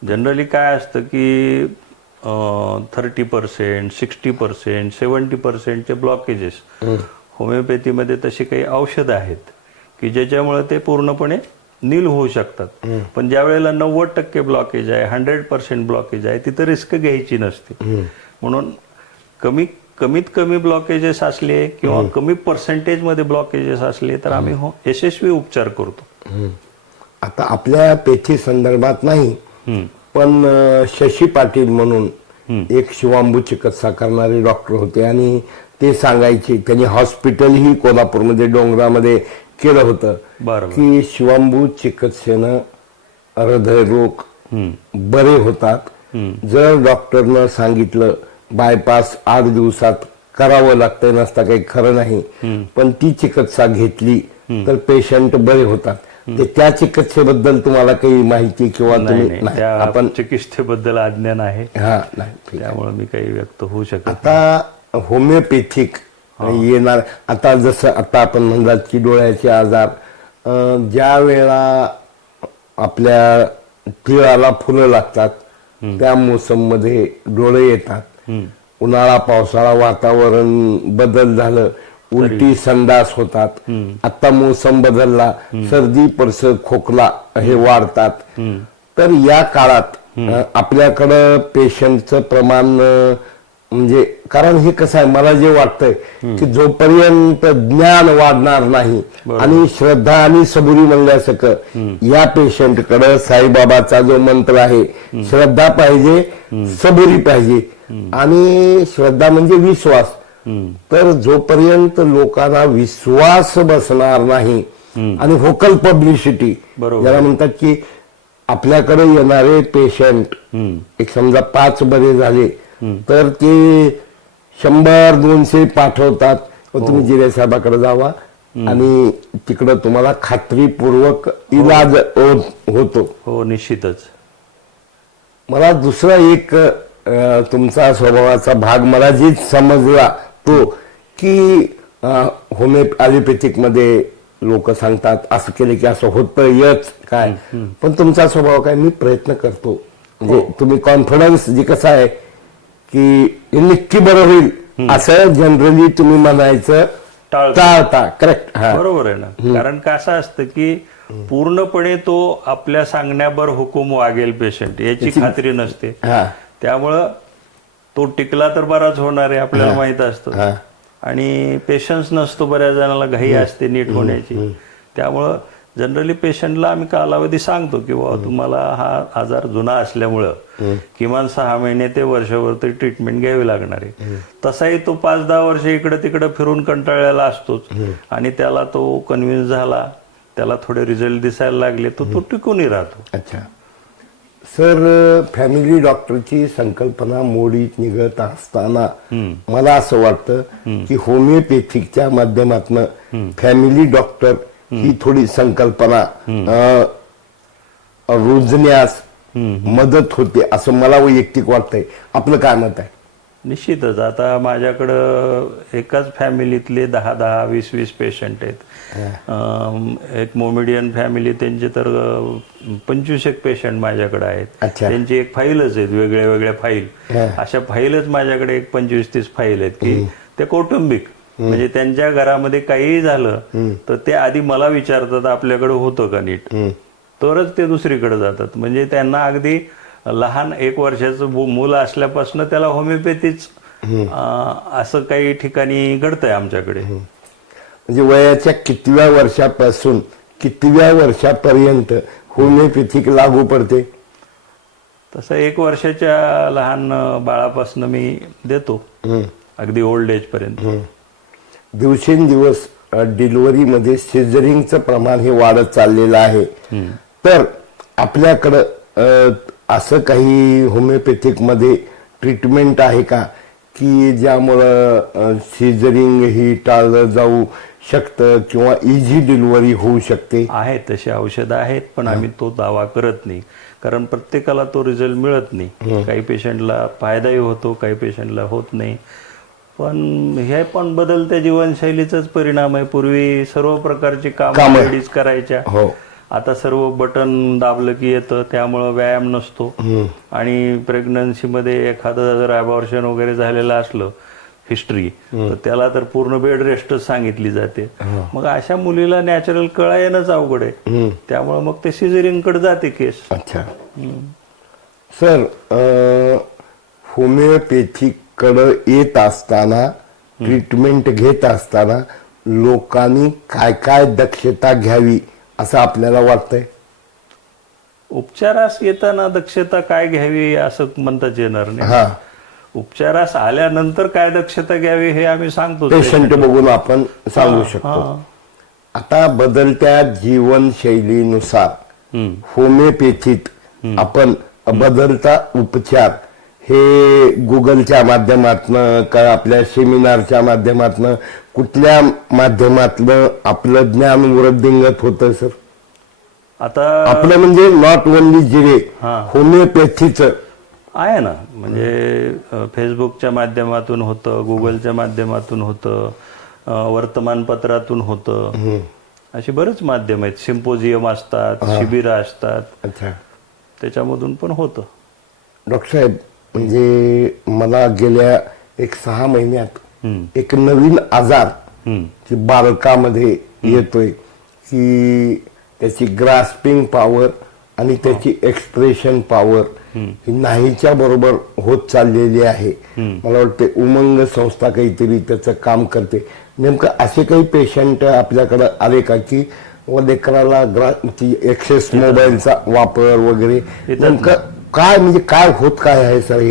जनरली काय असतं की 30%, 60%, 70% ब्लॉकेजेस होमिओपॅथीमध्ये तशी काही औषधं आहेत की ज्याच्यामुळे ते पूर्णपणे नील होऊ शकतात. पण ज्या वेळेला 90% ब्लॉकेज आहे, 100% ब्लॉकेज आहे, तिथं रिस्क घ्यायची नसते. म्हणून कमीत कमी ब्लॉकेजेस असले किंवा कमी पर्सेंटेज मध्ये ब्लॉकेजेस असले तर आम्ही यशस्वी उपचार करतो. आता आपल्या पेथी संदर्भात नाही, पण शशी पाटील म्हणून एक शिवांबू चिकित्सा करणारे डॉक्टर होते आणि ते सांगायचे, त्यांनी हॉस्पिटलही कोल्हापूरमध्ये डोंगरामध्ये केलं होतं की शिवांबू चिकित्सेनं हृदयरोग बरे होतात. जर डॉक्टरनं सांगितलं बायपास 8 दिवसात करावं लागतंय, नसता काही खरं नाही, पण ती चिकित्सा घेतली तर पेशंट बरे होतात. त्या चिकित्सेबद्दल तुम्हाला काही माहिती किंवा तुम्ही आपण चिकित्सेबद्दल अज्ञान आहे, हा नाही, त्यामुळे मी काही व्यक्त होऊ शकत. आता होमिओपॅथिक येणार, आता जसं आता आपण म्हणतात की डोळ्याचे आजार, ज्या वेळा आपल्या तिळाला फुलं लागतात त्या मोसम मध्ये डोळे येतात. उन्हाळा पावसाळा वातावरण बदल झालं, उलटी संडास होतात. आता मोसम बदलला, सर्दी पडस खोकला हे वाढतात. तर या काळात आपल्याकडं पेशंटचं प्रमाण म्हणजे, कारण हे कसं आहे, मला जे वाटतंय की जोपर्यंत ज्ञान वाढणार नाही आणि श्रद्धा आणि सबुरी म्हणल्यासारखं या पेशंटकडे साईबाबाचा जो मंत्र आहे, श्रद्धा पाहिजे, सबुरी पाहिजे. आणि श्रद्धा म्हणजे विश्वास तर जोपर्यंत लोकांना विश्वास बसणार नाही आणि व्होकल पब्लिसिटी बरोबर. ज्याला म्हणतात की आपल्याकडे येणारे पेशंट एक समजा 5 बरे झाले तर ते 100-200 पाठवतात तुम्ही जिरे साहेबाकडे जावा आणि तिकडं तुम्हाला खात्रीपूर्वक इलाज होतो. हो, निश्चितच. मला दुसरा एक तुमचा स्वभावाचा भाग मला जे समजला तो की होमिओपॅथिक मध्ये लोक सांगतात असं केलं की असं होतं यच काय, पण तुमचा स्वभाव काय, मी प्रयत्न करतो म्हणजे तुम्ही कॉन्फिडन्स जे कसं आहे की हे नक्की बरं होईल असं जनरली तुम्ही म्हणायचं टाळता. करेक्ट. बरोबर आहे ना. कारण कसं असतं की पूर्णपणे तो आपल्या सांगण्यावर हुकूम वागेल पेशंट याची खात्री नसते. त्यामुळं तो टिकला तर बराच होणार आहे आपल्याला माहित असतं आणि पेशन्स नसतो बऱ्याच जणांना, घाई असते नीट होण्याची. त्यामुळं जनरली पेशंटला आम्ही कालावधी सांगतो की बाबा तुम्हाला हा आजार जुना असल्यामुळं किमान 6 महिने ते वर्षभर तरी ट्रीटमेंट घ्यावी लागणार आहे. तसाही तो 5-10 वर्ष इकडे तिकडे फिरून कंटाळलेला असतोच आणि त्याला तो कन्व्हिन्स झाला, त्याला थोडे रिझल्ट दिसायला लागले तर तो टिकूनही राहतो. अच्छा सर, फॅमिली डॉक्टरची संकल्पना मोडीत निघत असताना मला असं वाटतं की होमिओपॅथिकच्या माध्यमातून फॅमिली डॉक्टर ही थोडी संकल्पना रुजण्यास मदत होते असं मला वैयक्तिक वाटतंय. आपलं काय मत आहे? निश्चितच. आता माझ्याकडं एकाच फॅमिलीतले 10-10, 20-20 पेशंट आहेत. एक मोमेडियन फॅमिली, त्यांचे तर 25 पेशंट माझ्याकडे आहेत. त्यांची एक फाईलच आहेत, वेगळ्या वेगळ्या फाईल. अशा फाईलच माझ्याकडे एक 25-30 फाईल आहेत की ते कौटुंबिक, म्हणजे त्यांच्या घरामध्ये काहीही झालं तर ते आधी मला विचारतात आपल्याकडे होतं का नीट, तरच ते दुसरीकडे जातात. म्हणजे त्यांना अगदी लहान 1 वर्षाचं मूल असल्यापासून त्याला होमिओपॅथीच असं काही ठिकाणी घडतंय आमच्याकडे. म्हणजे वयाच्या कितव्या वर्षापासून कितव्या वर्षापर्यंत होमिओपॅथिक लागू पडते? तसं 1 वर्षाच्या लहान बाळापासून मी देतो अगदी ओल्ड एज पर्यंत. दिवसेंदिवस डिलिव्हरीमध्ये सिझरिंगचं प्रमाण हे वाढत चाललेलं आहे. तर आपल्याकडं असं काही होमिओपॅथिक मध्ये ट्रीटमेंट आहे का की ज्यामुळं सिझरिंग ही टाळलं जाऊ शकतं किंवा इझी डिलिव्हरी होऊ शकते? आहेत तशी औषधं आहेत, पण आम्ही तो दावा करत नाही, कारण प्रत्येकाला तो रिझल्ट मिळत नाही. काही पेशंटला फायदाही होतो, काही पेशंटला होत नाही. पण हे पण बदलत्या जीवनशैलीचाच परिणाम आहे. पूर्वी सर्व प्रकारची कामं लेडीज करायच्या, आता सर्व बटन दाबलं की येतं, त्यामुळं व्यायाम नसतो. आणि प्रेग्नन्सीमध्ये एखादं जर अबॉर्शन वगैरे झालेलं असलं हिस्ट्री, तर त्याला तर पूर्ण बेड रेस्टच सांगितली जाते. मग अशा मुलीला नॅचरल कळा येणंच अवघड आहे. त्यामुळे मग ते सिझरिंगकडे जाते केस. अच्छा सर, होमिओपॅथिक कडे येत असताना ट्रीटमेंट घेत असताना लोकांनी काय काय दक्षता घ्यावी असं आपल्याला वाटतंय? उपचारास येताना दक्षता काय घ्यावी असं म्हणताच येणार नाही. उपचारास आल्यानंतर काय दक्षता घ्यावी हे आम्ही सांगतो, पेशंट बघून आपण सांगू शकतो. आता बदलत्या जीवनशैलीनुसार होमिओपॅथीत आपण बदलता उपचार हे गुगलच्या माध्यमातनं का आपल्या सेमिनारच्या माध्यमातनं कुठल्या माध्यमातनं आपलं ज्ञान वृद्धिंगत होतं सर? आता आपलं म्हणजे नॉट ओनली जिरे, होमिओपॅथीचं आहे ना, म्हणजे फेसबुकच्या माध्यमातून होतं, गुगलच्या माध्यमातून होतं, वर्तमानपत्रातून होतं, अशी बरेच माध्यम आहेत. सिम्पोजियम असतात, शिबिरं असतात. अच्छा, त्याच्यामधून पण होतं. डॉक्टर साहेब, म्हणजे मला गेल्या 6 महिन्यात एक नवीन आजार की बालकामध्ये येतोय की त्याची ग्रास्पिंग पॉवर आणि त्याची एक्सप्रेशन पॉवर ही नाहीच्या बरोबर होत चाललेली आहे. मला वाटतं उमंग संस्था काहीतरी त्याचं काम करते. नेमकं असे काही पेशंट आपल्याकडे आले का की लेकराला एक्सेस मोबाईलचा वापर वगैरे, नेमकं काय म्हणजे काय होत काय आहे सर?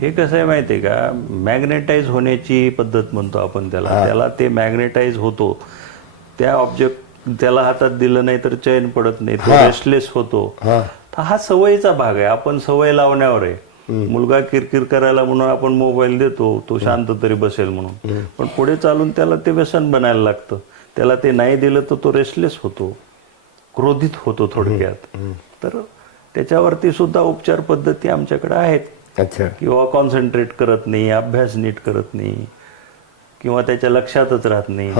हे कसं आहे माहितीये का, मॅग्नेटाईज होण्याची पद्धत म्हणतो आपण त्याला ते मॅग्नेटाईज होतो. त्या ऑब्जेक्ट त्याला हातात दिलं नाही तर चैन पडत नाही, तो रेस्टलेस होतो. तर हा सवयीचा भाग आहे. आपण सवय लावण्यावर आहे. मुलगा किरकिर करायला म्हणून आपण मोबाईल देतो, तो शांत तरी बसेल म्हणून, पण पुढे चालून त्याला ते व्यसन बनायला लागतं. त्याला ते नाही दिलं तर तो रेस्टलेस होतो, क्रोधित होतो थोडक्यात. तर त्याच्यावरती सुद्धा उपचार पद्धती आमच्याकडे आहेत. अच्छा. किंवा कॉन्सन्ट्रेट करत नाही, अभ्यास नीट करत नाही, किंवा त्याच्या लक्षातच राहत नाही.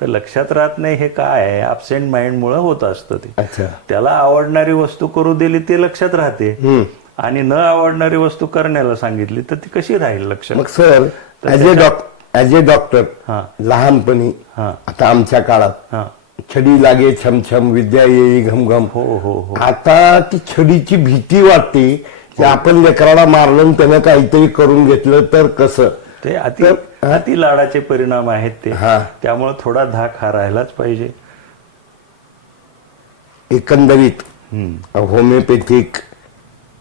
तर लक्षात राहत नाही हे काय आहे, अबसेंट माइंड मुळे होत असतं ते. अच्छा. त्याला आवडणारी वस्तू करू दिली ते लक्षात राहते, आणि न आवडणारी वस्तू करण्याला सांगितली तर ती कशी राहील लक्षात. मग सर ॲज ए डॉक्टर लहानपणी आता आमच्या काळात छडी लागे छमछम विद्या येई घमघम, हो. आता ती छडीची भीती वाटते की आपण लेकराला मारलं आणि त्यानं काहीतरी करून घेतलं तर कसं. ते अति लाडाचे परिणाम आहेत ते. त्यामुळे थोडा धाक हा राहिलाच पाहिजे. एकंदरीत होमिओपॅथिक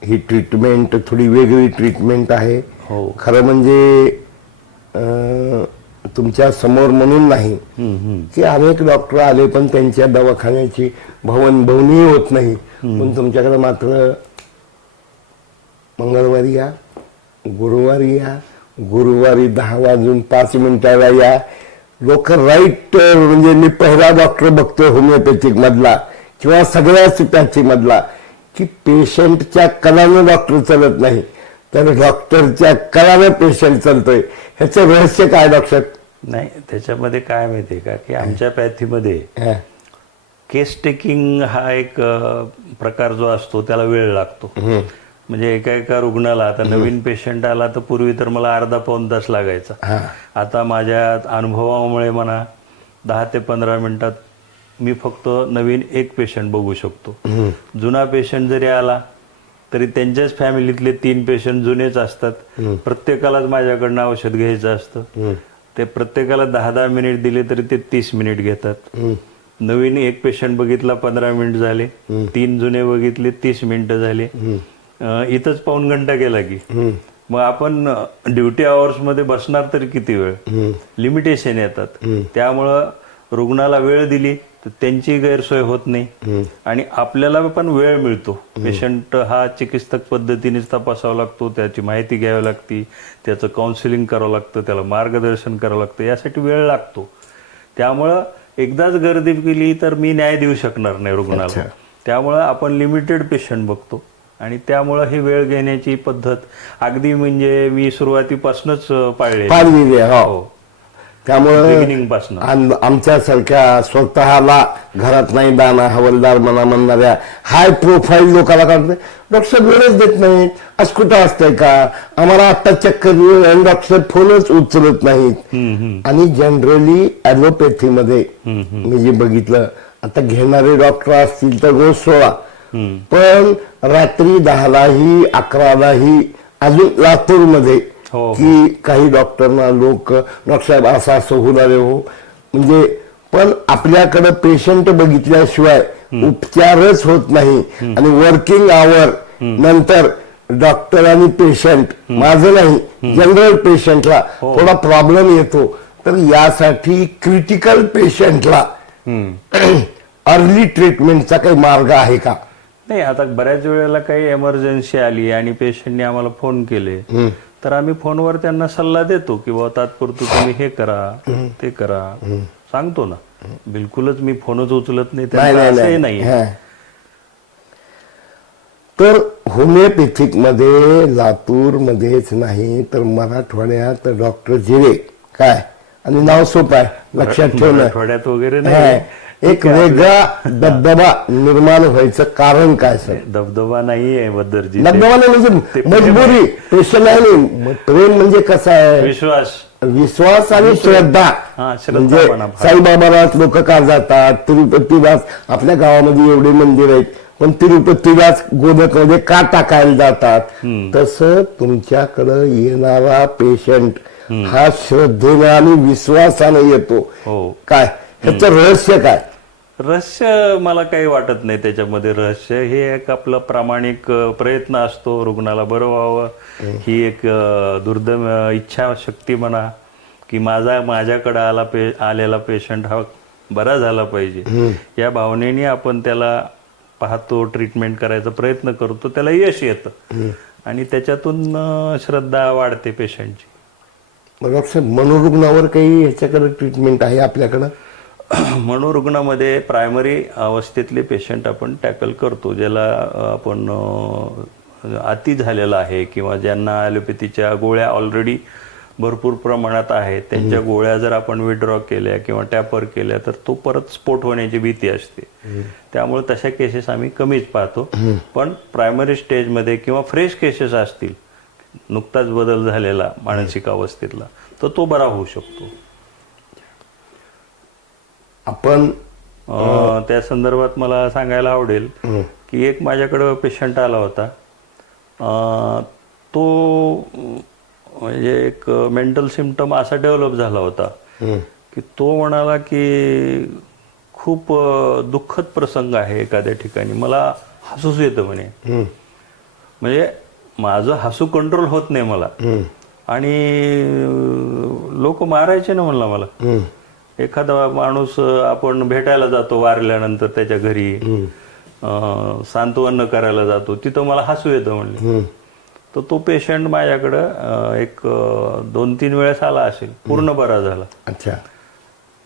ही ट्रीटमेंट थोडी वेगळी ट्रीटमेंट आहे. खरं म्हणजे तुमच्या समोर म्हणून नाही की अनेक डॉक्टर आले पण त्यांच्या दवाखान्याची भवनी होत नाही. पण तुमच्याकडे मात्र मंगळवारी या, गुरुवारी या, गुरुवारी 10:05 या. लोक राईट म्हणजे मी पहिला डॉक्टर बघतोय होमिओपॅथिक मधला किंवा सगळ्याच पॅथी मधला की पेशंटच्या कलानं डॉक्टर चालत नाही, तर डॉक्टरच्या कलानं पेशंट चालतोय. ह्याचं रहस्य काय डॉक्टर? नाही, त्याच्यामध्ये काय माहितीये का की आमच्या पॅथीमध्ये केस टेकिंग हा एक प्रकार जो असतो त्याला वेळ लागतो. म्हणजे एका रुग्णाला, आता नवीन पेशंट आला तर पूर्वी तर मला अर्धा-पाऊण तास लागायचा. आता माझ्या अनुभवामुळे म्हणा 10 ते 15 मिनिटात मी फक्त नवीन एक पेशंट बघू शकतो. जुना पेशंट जरी आला तरी त्यांच्याच फॅमिलीतले 3 पेशंट जुनेच असतात. प्रत्येकालाच माझ्याकडनं औषध घ्यायचं असतं. ते प्रत्येकाला 10-10 मिनिट दिले तरी ते 30 मिनिट घेतात. नवीन एक पेशंट बघितला 15 मिनिट झाले, 3 जुने बघितले 30 मिनिटं झाले. इथंच पाऊण घंटा गेला की मग आपण ड्युटी आवर्स मध्ये बसणार तरी किती वेळ, लिमिटेशन येतात. त्यामुळं रुग्णाला वेळ दिली तर त्यांची गैरसोय होत नाही आणि आपल्याला पण वेळ मिळतो. पेशंट हा चिकित्सक पद्धतीनेच तपासावा लागतो, त्याची माहिती घ्यावी लागते, त्याचं काउन्सिलिंग करावं लागतं, त्याला मार्गदर्शन करावं लागतं, यासाठी वेळ लागतो. त्यामुळं एकदाच गर्दी केली तर मी न्याय देऊ शकणार नाही रुग्णाला. त्यामुळं आपण लिमिटेड पेशंट बघतो आणि त्यामुळं ही वेळ घेण्याची पद्धत अगदी म्हणजे मी सुरुवातीपासूनच पाळली. हो. त्यामुळे बिगिनिंगपासून आमच्यासारख्या स्वतःला घरात नाही दाना हवलदार म्हणणाऱ्या हाय प्रोफाईल लोकांना काढते डॉक्टर वेळच देत नाहीत. आज कुठं असतंय का, आम्हाला आता चक्कर डॉक्टर फोनच उचलत नाहीत. आणि जनरली ॲलोपॅथीमध्ये मी जे बघितलं, आता घेणारे डॉक्टर असतील तर रोज 16, पण रात्री 10लाही 11लाही अजून लातूरमध्ये की काही डॉक्टरना लोक डॉक्टर साहेब असं असं होणार हो, म्हणजे पण आपल्याकडे पेशंट बघितल्याशिवाय उपचारच होत नाही. आणि वर्किंग आवर नंतर डॉक्टर आणि पेशंट, माझं नाही जनरल पेशंटला थोडा प्रॉब्लेम येतो. तर यासाठी क्रिटिकल पेशंटला अर्ली ट्रीटमेंटचा काही मार्ग आहे का? नाही, आता बऱ्याच वेळेला काही एमर्जन्सी आली आणि पेशंटने आम्हाला फोन केले तर आम्ही फोनवर त्यांना सल्ला देतो की बाबा तात्पुरतं तुम्ही हे करा ते करा, सांगतो ना. बिलकुलच मी फोनच उचलत नाही नाही. तर होमिओपॅथिक मध्ये लातूर मध्येच नाही तर मराठवाड्यात डॉक्टर जिरे काय, आणि नाव सोपं आहे लक्षात ठेवणं, मराठवाड्यात वगैरे नाही, एक वेगळा दबदबा निर्माण व्हायचं कारण काय सर? दबदबा नाहीये बद्दरजी, दबदबा नाही म्हणजे मजबुरी. पेशंट आहे, प्रेम म्हणजे कसं आहे, विश्वास आणि श्रद्धा. म्हणजे साईबाबालाच लोक का जातात, तिरुपतीलाच, आपल्या गावामध्ये एवढे मंदिर आहेत पण तिरुपतीलाच गोदकमध्ये का टाकायला जातात. तसं तुमच्याकडं येणारा पेशंट हा श्रद्धेने आणि विश्वासाने येतो. काय ह्याचं रहस्य काय? रहस्य मला काही वाटत नाही त्याच्यामध्ये. रहस्य हे एक आपला प्रामाणिक प्रयत्न असतो रुग्णाला बरं व्हावं, ही एक दुर्दम इच्छाशक्ती म्हणा, की माझ्याकडे आलेला पेशंट हा बरा झाला पाहिजे, या भावनेने आपण त्याला पाहतो, ट्रीटमेंट करायचा प्रयत्न करतो, त्याला यश येतं आणि त्याच्यातून श्रद्धा वाढते पेशंटची. मग डॉक्टर साहेब, मनोरुग्णावर काही ह्याच्याकडे ट्रीटमेंट आहे आपल्याकडं? मनोरुग्णामध्ये प्रायमरी अवस्थेतले पेशंट आपण टॅकल करतो, ज्याला आपण अति झालेला आहे किंवा ज्यांना ॲलोपॅथीच्या गोळ्या ऑलरेडी भरपूर प्रमाणात आहेत, त्यांच्या गोळ्या जर आपण विड्रॉ केल्या किंवा टॅपर केल्या तर तो परत स्फोट होण्याची भीती असते. त्यामुळे तशा केसेस आम्ही कमीच पाहतो. पण प्रायमरी स्टेजमध्ये किंवा फ्रेश केसेस असतील, नुकताच बदल झालेला मानसिक अवस्थेतला, तर तो बरा होऊ शकतो. आपण त्या संदर्भात मला सांगायला आवडेल की एक माझ्याकडं पेशंट आला होता, तो म्हणजे एक मेंटल सिम्पटम असा डेव्हलप झाला होता की तो म्हणाला की खूप दुःखद प्रसंग आहे एखाद्या ठिकाणी, मला हसूच येतं म्हणे. म्हणजे माझं हसू कंट्रोल होत नाही मला, आणि लोक मारायचे ना म्हणला मला. एखादा माणूस आपण भेटायला जातो वारल्यानंतर त्याच्या घरी, सांत्वन करायला जातो, तिथं मला हसू येतं म्हणले. तर तो पेशंट माझ्याकडं एक 2-3 वेळेस आला असेल, पूर्ण बरा झाला. अच्छा.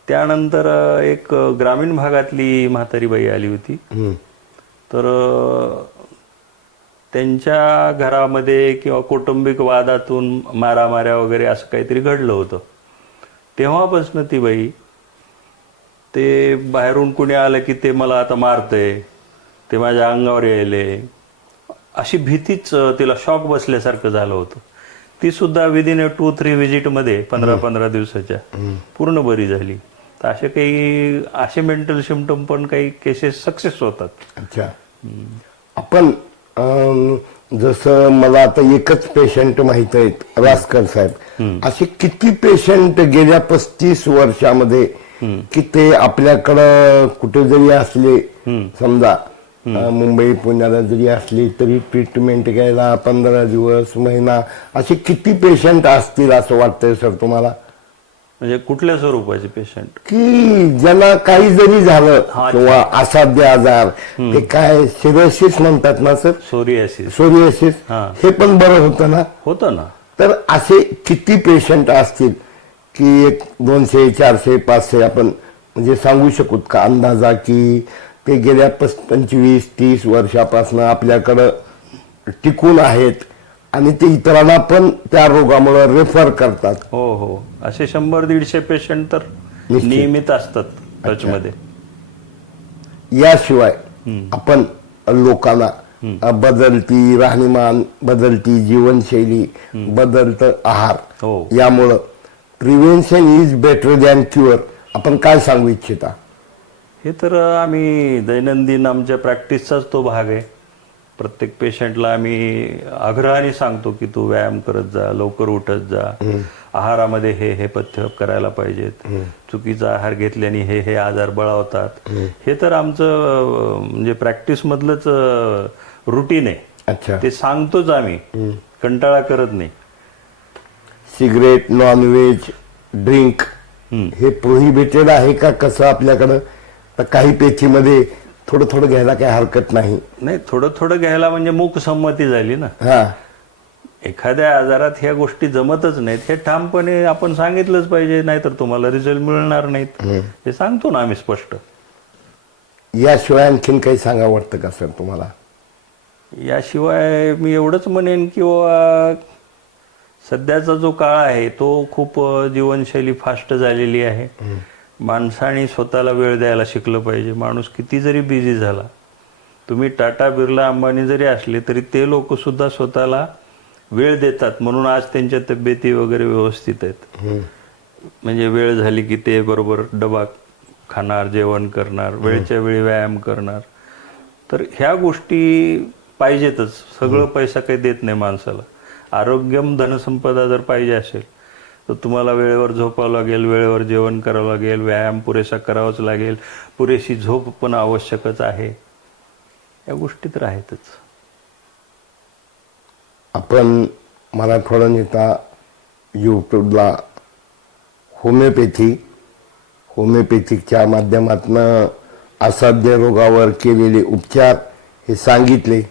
त्यानंतर एक ग्रामीण भागातली म्हातारी बाई आली होती. तर त्यांच्या घरामध्ये किंवा कौटुंबिक वादातून मारामाऱ्या वगैरे असं काहीतरी घडलं होतं. तेव्हापासून ती बाई, ते बाहेरून कुणी आलं की ते मला आता मारतंय, ते माझ्या अंगावर यायले, अशी भीतीच तिला शॉक बसल्यासारखं झालं होतं. ती सुद्धा विदिन 2-3 व्हिजिटमध्ये 15-15 दिवसाच्या पूर्ण बरी झाली. तर असे मेंटल सिम्पटम पण काही केसेस सक्सेस होतात. अच्छा. आपण जसं मला आता एकच पेशंट माहित आहेत रासकर साहेब, असे किती पेशंट गेल्या 35 वर्षामध्ये की ते आपल्याकडं कुठे जरी असले, समजा मुंबई पुण्याला जरी असली तरी ट्रीटमेंट घ्यायला 15 दिवस, महिना, असे किती पेशंट असतील असं वाटतंय सर तुम्हाला? म्हणजे कुठल्या स्वरूपाचे पेशंट? की ज्यांना काही जरी झालं किंवा असाध्य आजार, ते काय सिरोसिस म्हणतात ना सर, सोरियासिस, हे पण बरं होतं ना? होतं ना. तर असे किती पेशंट असतील की 200, 400, 500 आपण म्हणजे सांगू शकू का अंदाजा, की ते गेल्या 25-30 वर्षापासून आपल्याकडं टिकून आहेत आणि ते इतरांना पण त्या रोगामुळे रेफर करतात? हो हो, असे 100-150 पेशंट तर नियमित असतात टचमध्ये. याशिवाय आपण लोकांना बदलती राहणीमान, बदलती जीवनशैली, बदलतं आहार, यामुळं prevention is better than cure, आपण काय सांगू इच्छिता? हे तर आम्ही दैनंदिन आमच्या प्रॅक्टिसचाच तो भाग आहे. प्रत्येक पेशंटला आम्ही आग्रहाने सांगतो की तू व्यायाम करत जा, लवकर उठत जा, आहारामध्ये हे पथ्य करायला पाहिजेत, चुकीचा आहार घेतल्याने हे आजार बळावतात. हे तर आमचं म्हणजे प्रॅक्टिस मधलंच रुटीन आहे. अच्छा. ते सांगतोच आम्ही, कंटाळा करत नाही. सिगरेट, नॉनव्हेज, ड्रिंक हे प्रोहिबिटेड आहे का कसं आपल्याकडं? तर काही पेचीमध्ये थोडं थोडं घ्यायला काही हरकत नाही. नाही, थोडं थोडं घ्यायला म्हणजे मूक संमती झाली ना. एखाद्या आजारात ह्या गोष्टी जमतच नाहीत हे ठामपणे आपण सांगितलंच पाहिजे, नाहीतर तुम्हाला रिझल्ट मिळणार नाहीत, हे सांगतो ना आम्ही स्पष्ट. याशिवाय आणखीन काही सांगा वाटतं का सर तुम्हाला? याशिवाय मी एवढंच म्हणेन की सध्याचा जो काळ आहे तो खूप जीवनशैली फास्ट झालेली आहे. माणसाने स्वतःला वेळ द्यायला शिकलं पाहिजे. माणूस किती जरी बिझी झाला, तुम्ही टाटा, बिर्ला, अंबानी जरी असले तरी ते लोक सुद्धा स्वतःला वेळ देतात, म्हणून आज त्यांच्या तब्येती वगैरे व्यवस्थित आहेत. म्हणजे वेळ झाली की ते बरोबर डबा खाणार, जेवण करणार, वेळच्या वेळी व्यायाम करणार. तर ह्या गोष्टी पाहिजेतच. सगळं पैसा काही देत नाही माणसाला. आरोग्यम धनसंपदा जर पाहिजे असेल तर तुम्हाला वेळेवर झोपावं लागेल, वेळेवर जेवण करावं लागेल, व्यायाम पुरेसा करावाच लागेल, पुरेशी झोप पण आवश्यकच आहे. या गोष्टी तर आहेतच. आपण मराठवाडा नेता यूट्यूबला होमिओपॅथिकच्या माध्यमातून असाध्य रोगावर केलेले उपचार हे सांगितले.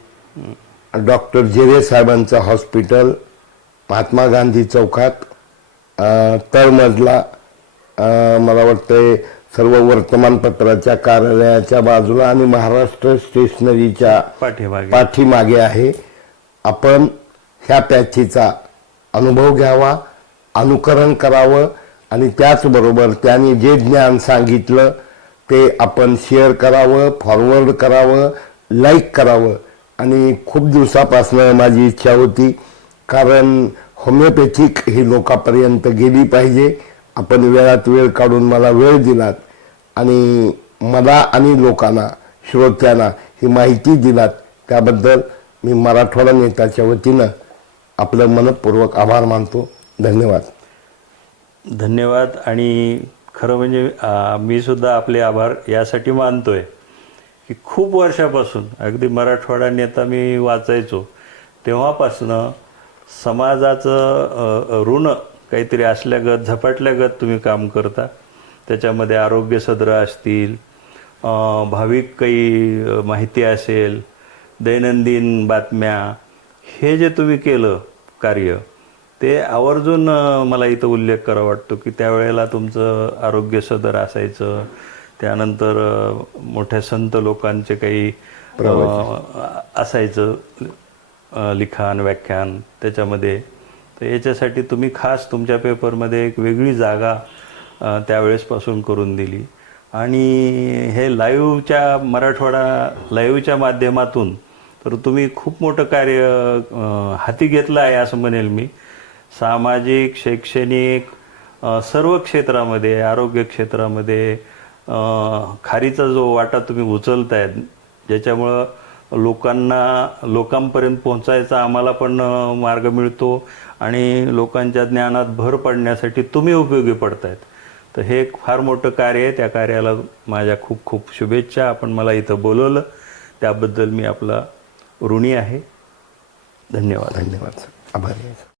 डॉक्टर जेरे साहेबांचं हॉस्पिटल महात्मा गांधी चौकात तळमजला, मला वाटतंय सर्व वर्तमानपत्राच्या कार्यालयाच्या बाजूला आणि महाराष्ट्र स्टेशनरीच्या पाठीमागे आहे. आपण ह्या पॅथीचा अनुभव घ्यावा, अनुकरण करावं आणि त्याचबरोबर त्याने जे ज्ञान सांगितलं ते आपण शेअर करावं, फॉरवर्ड करावं, लाईक करावं. आणि खूप दिवसापासून माझी इच्छा होती, कारण होमिओपॅथिक ही लोकांपर्यंत गेली पाहिजे. आपण वेळात वेळ काढून मला वेळ दिलात आणि मला आणि लोकांना, श्रोत्यांना ही माहिती दिलात, त्याबद्दल मी मराठवाडा नेत्याच्या वतीनं आपलं मनपूर्वक आभार मानतो. धन्यवाद. धन्यवाद. आणि खरं म्हणजे मी सुद्धा आपले आभार यासाठी मानतोय की खूप वर्षापासून, अगदी मराठवाडा नेता मी वाचायचो तेव्हापासनं समाजाचं ऋण काहीतरी असल्यागत, झपाटल्यागत तुम्ही काम करता. त्याच्यामध्ये आरोग्य सदर असतील, भाविक काही माहिती असेल, दैनंदिन बातम्या, हे जे तुम्ही केलं कार्य, ते आवर्जून मला इथं उल्लेख करावा वाटतो की त्यावेळेला तुमचं आरोग्य सदर असायचं. त्यानंतर मोठ्या संत लोकांचे काही असायचं लिखाण, व्याख्यान त्याच्यामध्ये. तर याच्यासाठी तुम्ही खास तुमच्या पेपरमध्ये एक वेगळी जागा त्यावेळेसपासून करून दिली. आणि हे लाईव्हच्या, मराठवाडा लाईव्हच्या माध्यमातून तर तुम्ही खूप मोठं कार्य हाती घेतलं आहे असं म्हणेल मी. सामाजिक, शैक्षणिक सर्व क्षेत्रामध्ये, आरोग्य क्षेत्रामध्ये खारीचा जो वाटा तुम्ही उचलतायत, ज्याच्यामुळं लोकांपर्यंत पोहोचायचा आम्हाला पण मार्ग मिळतो आणि लोकांच्या ज्ञानात भर पडण्यासाठी तुम्ही उपयोगी पडतायत. तर हे एक फार मोठं कार्य आहे. त्या कार्याला माझ्या खूप खूप शुभेच्छा. आपण मला इथं बोलवलं त्याबद्दल मी आपला ऋणी आहे. धन्यवाद. धन्यवाद. आभारी आहे.